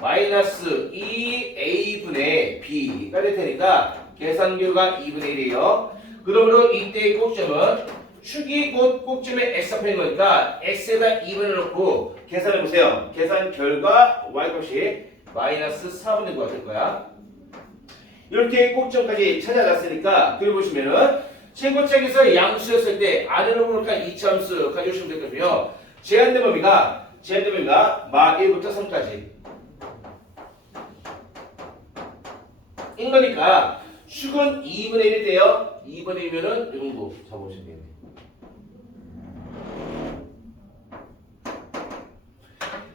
마이너스 2a분의 b가 될 테니까 계산 결과 2분의 1이에요. 그러므로 이때의 꼭점은 축이 곧 꼭점에 x 앞에 있는 거니까 x에다 2분을 넣고 계산해 보세요. 계산 결과 y값이 마이너스 4분의 9가 될 거야. 이렇게 꼭점까지 찾아놨으니까 그려 보시면은 최고책에서 양수였을 때 아래로 보니까 이차함수 가져오시면 되거든요. 제한된 범위가 마 1부터 3까지 인 거니까 축은 2분의 1이 돼요. 2분의 1이면은 이 정도 잡아보시면 되겠네.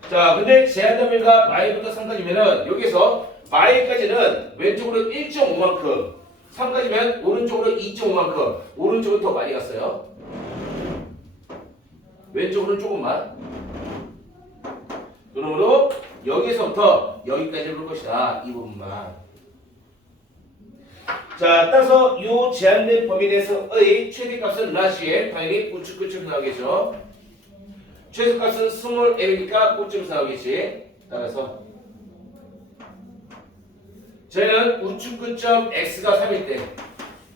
자, 근데 제한된 범위가 마 1부터 3까지면은 여기서 마 1까지는 왼쪽으로 1.5만큼 3까지면 오른쪽으로 2.5만큼 오른쪽은 더 많이 갔어요. 왼쪽으로는 조금만. 그러므로 여기서부터 여기까지 볼 것이다. 이 부분만. 자, 따라서 이 제한된 범위 내에서의 최대값은 라시에 당연히 우측 끝으로 나오겠죠. 최소값은 스몰 l이니까 꼭지로 나오겠지. 따라서 저희는 우측 끝점 x가 3일 때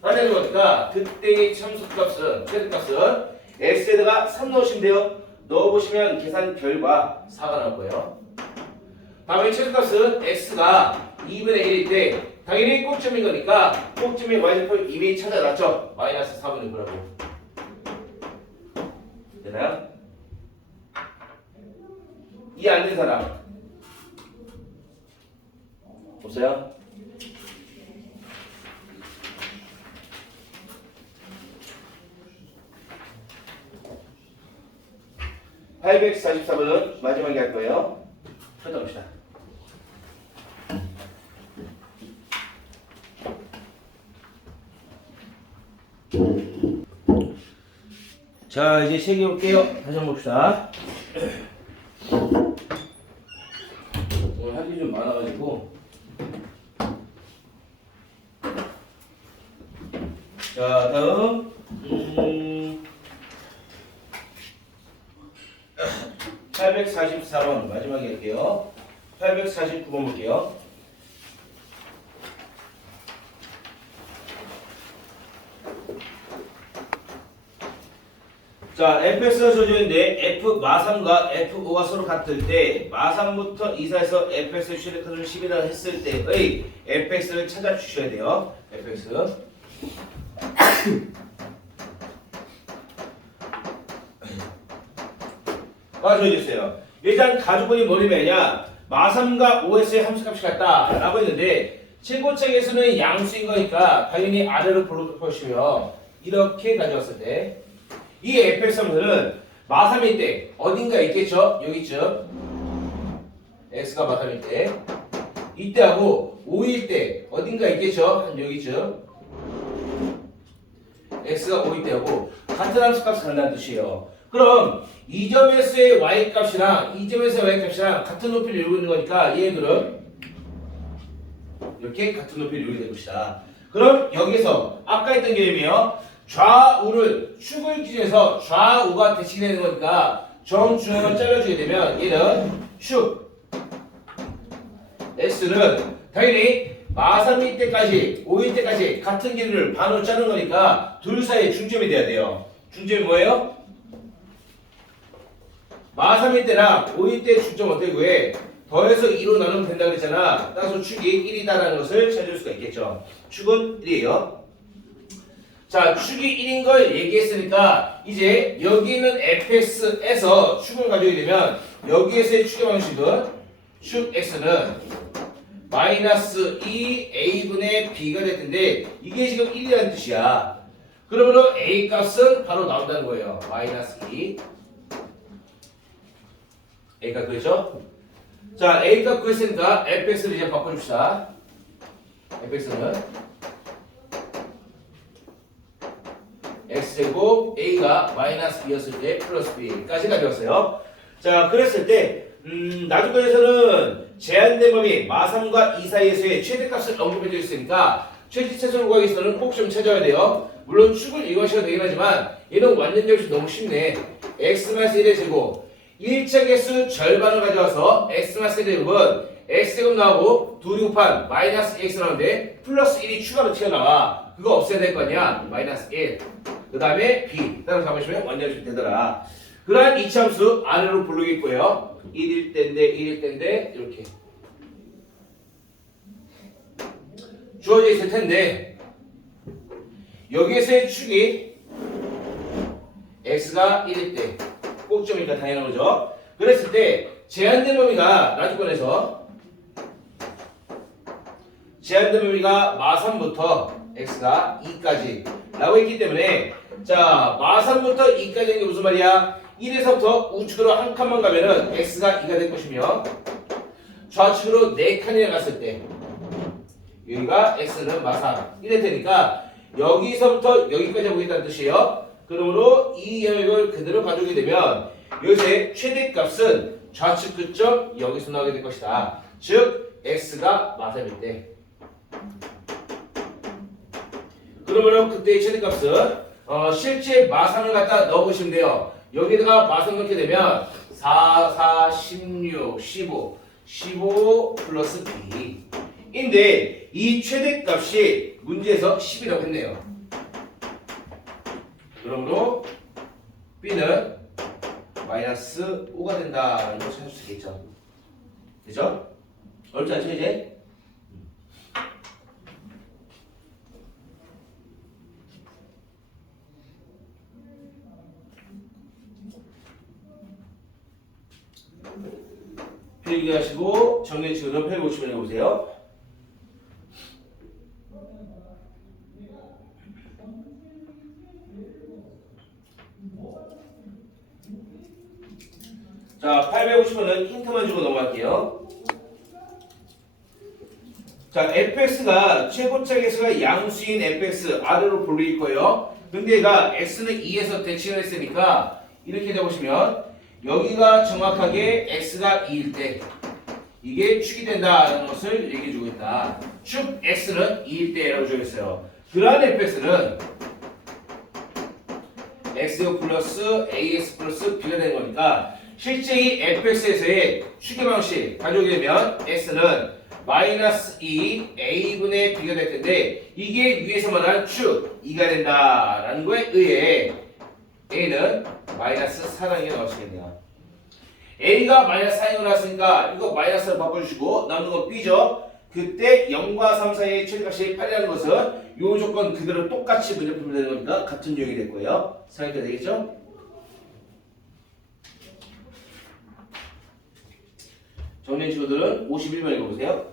하는 거니까 그때의 참수값은 최대값은 x에다가 3 넣으시면 돼요. 넣어보시면 계산 결과 4가 나올 거예요. 다음에 최소값은 x가 2분의 1일 때 당연히 꼭점인 거니까 꼭점의 y좌표 이미 찾아놨죠. 마이너스 4분의 9라고. 되나요? 이해 안 된 사람? 없어요? (844번은) 마지막에 할 거예요. 찾아봅시다. 자, 이제 세개 볼게요. 다시 한번 봅시다. 오늘 할 일이 좀 많아가지고. 자, 다음 844번 마지막에 할게요. 849번 볼게요. 자, fx가 주어졌는데 f 마3과 f5가 서로 같을 때 마3부터 이사해서 fx의 최대값을 10이라 했을 때의 fx를 찾아주셔야 돼요. fx 주어주세요. 일단 가주권이 뭐냐면 마3과 5s의 함수값이 같다 라고 했는데 최고책에서는 양수인 거니까 당연히 아래로 보시면 이렇게 가져왔을 때 이 fx 함수는 마3일 때 어딘가 있겠죠? 여기쯤 x가 마3일 때 이때하고 5일 때 어딘가 있겠죠? 한 여기쯤 x가 5일 때하고 같은 함수값을 갖는다는 뜻이에요. 그럼 이 점에서의 y값이랑 이 점에서의 y값이랑 같은 높이를 이루고 있는 거니까 얘들은 이렇게 같은 높이를 이루게 될 것이다. 그럼 여기서 아까 했던 개념이요. 좌우를 축을 기준해서 좌우가 대칭이 되는 거니까 정중앙을 잘라주게 되면 얘는 축 x는 당연히 마3일 때까지 5일 때까지 같은 길이를 반으로 자른 거니까 둘 사이에 중점이 돼야 돼요. 중점이 뭐예요? 마3일 때랑 5일 때 중점 어떻게 구해? 더해서 2로 나누면 된다 그랬잖아. 따라서 축이 1이다라는 것을 찾을 수가 있겠죠. 축은 1이에요. 자, 축이 1인 걸 얘기했으니까 이제 여기 있는 fx에서 축을 가져오게 되면 여기에서의 축의 방식은 축 x는 마이너스 2a분의 b가 될 텐데 이게 지금 1이라는 뜻이야. 그러므로 a 값은 바로 나온다는 거예요. 마이너스 2 a 값 그렇죠? 자, a 값 구했으니까 fx를 이제 바꿔줍시다. fx는 x제곱 a가 마이너스 b였을 때 플러스 b까지 가져왔어요. 자, 그랬을 때 나주권에서는 제한된 범위 마3과 2 사이에서의 최대값을 언급해 주셨으니까 최대최소를 구하기 위해서는 꼭 좀 찾아야 돼요. 물론 축을 이용하셔도 되긴 하지만 얘는 완전 접시 너무 쉽네. x-1의 제곱 1차 개수 절반을 가져와서 x-1의 제곱은 x제곱 나오고 2이 곱한 마이너스 x 나오는데 플러스 1이 추가로 튀어나와. 그거 없애야 될 거 아니야. 마이너스 1. 그 다음에 b. 따라서 가보시면 완전 접시 되더라. 그러한 이차함수 아래로 부르겠고요. 1일 때인데 1일 때인데 이렇게 주어져 있을 텐데 여기에서의 축이 x가 1일 때 꼭점이니까 당연한 거죠. 그랬을 때 제한된 범위가 나주권에서 제한된 범위가 마3부터 x가 2까지 라고 했기 때문에 자 마3부터 2까지는 게 무슨 말이야? 1에서부터 우측으로 한 칸만 가면은 x가 2가 될 것이며 좌측으로 4칸이나 갔을 때 여기가 x는 마3 이럴 테니까 여기서부터 여기까지 보겠다는 뜻이에요. 그러므로 이 영역을 그대로 가져오게 되면 여기서의 최대값은 좌측 끝점 여기서 나오게 될 것이다. 즉 x가 마3일 때 그러면 그때의 최대값은 실제 마3을 갖다 넣어보시면 돼요. 여기다가 마3 넣게 되면 4, 4, 16, 15 플러스 b 인데 이 최대값이 문제에서 10이라고 했네요. 그러므로 b는 마이너스 5가 된다는 걸 찾을 수 있겠죠. 그죠? 어렵지 않죠 이제? 필기하시고 정리식으로 펴보시면 해보세요. 자, 850원은 힌트만 주고 넘어갈게요. 자, fx가 최고차 개수가 양수인 fx 아래로 불릴 거예요. 근데 얘가 x는 2에서 대칭을 했으니까 이렇게 해보시면 여기가 정확하게 x가 2일 때 이게 축이 된다는 것을 얘기해주고 있다. 축 x는 2일 때라고 주어있어요. 그러한 fx는 x가 플러스 as 플러스 b가 되는 거니까 실제 이 fx에서의 축의 방식 가져오게 되면 x는 마이너스 2 a분의 b가 될 텐데 이게 위에서 말한 축 2가 된다라는 거에 의해 a는 마이너스 4라는 게 나오시겠네요. a가 마이너스 4가 나왔으니까 이거 마이너스를 바꿔주시고 남는 건 b죠. 그때 0과 3 사이의 최대값이 8이라는 것은 이 조건 그대로 똑같이 문제 풀면 되는 거니까 같은 유형이 될 거예요. 생각이 되겠죠? 정리해 친구들은 51번 읽어보세요.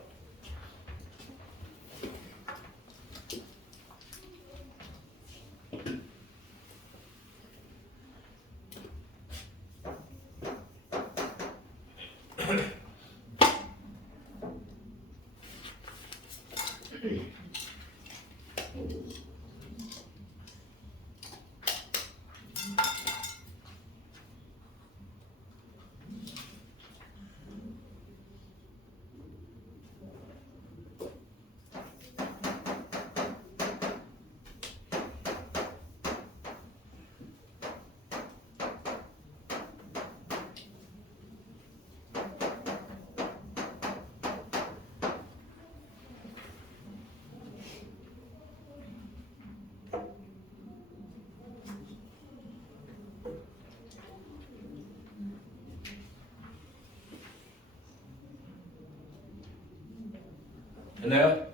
됐나요?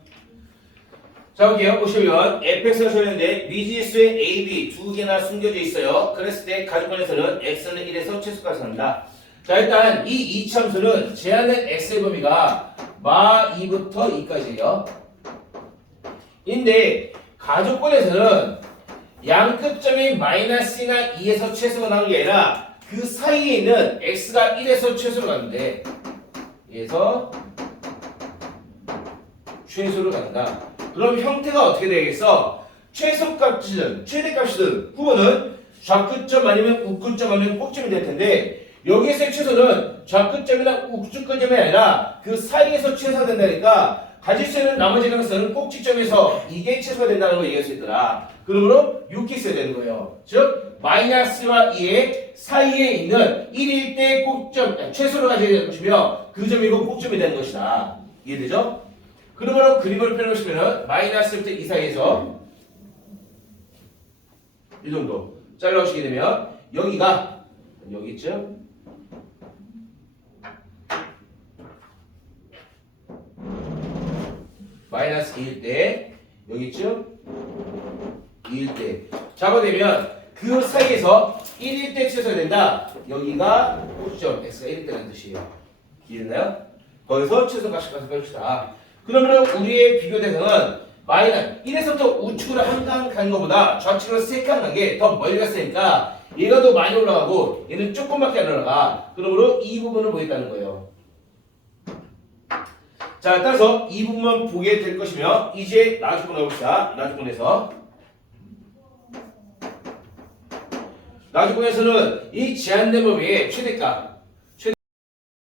자, 볼게요. 보시면 fx가 주어졌는데 미지수에 a, b 두 개나 숨겨져 있어요. 그랬을 때 가정권에서는 x는 1에서 최소까지 합니다. 자, 일단 이 이차함수는 제한된 x의 범위가 마 2부터 2까지예요. 인데 가족권에서는 양끝점이 마이너스나 2에서 최소가 나오는 게 아니라 그 사이에 있는 x가 1에서 최소로 가는데 2에서 최소로 간다. 그럼 형태가 어떻게 되겠어? 최소값이든 최대값이든 후보는 좌끝점 아니면 우끝점 아니면 꼭점이 될 텐데 여기에서의 최소는 좌끝점이나 우측끝점이 아니라 그 사이에서 최소가 된다니까 가질 수 있는 나머지 가능성은 꼭지점에서 이게 최소가 된다는 걸 얘기할 수 있더라. 그러므로 6이 있어야 되는 거예요. 즉 마이너스와 2의 사이에 있는 1일 때 꼭점 최소를 가져야 되는 것이며 그 점이고 꼭점이 되는 것이다. 이해되죠? 그러므로 그림을 펴놓으시면은 마이너스부터 2 사이에서 이 정도 잘라오시게 되면 여기가 여기쯤 마이너스 2일 때 여기쯤 2일 때 잡아되면 그 사이에서 1일 때 최소가 된다. 여기가 꼭지점 x가 1일 때라는 뜻이에요. 이해됐나요? 거기서 최소값이 가서 뺄시다. 그러면 우리의 비교 대상은 마이너스 1에서부터 우측으로 한 칸 가는 것보다 좌측으로 3칸 간 게 더 멀리 갔으니까 얘가 더 많이 올라가고 얘는 조금밖에 안 올라가. 그러므로 이 부분을 보겠다는 거예요. 자, 따라서 이 부분만 보게 될 것이며 이제 나주권 해봅시다. 나주권에서는 이 제한된 범위의 최대값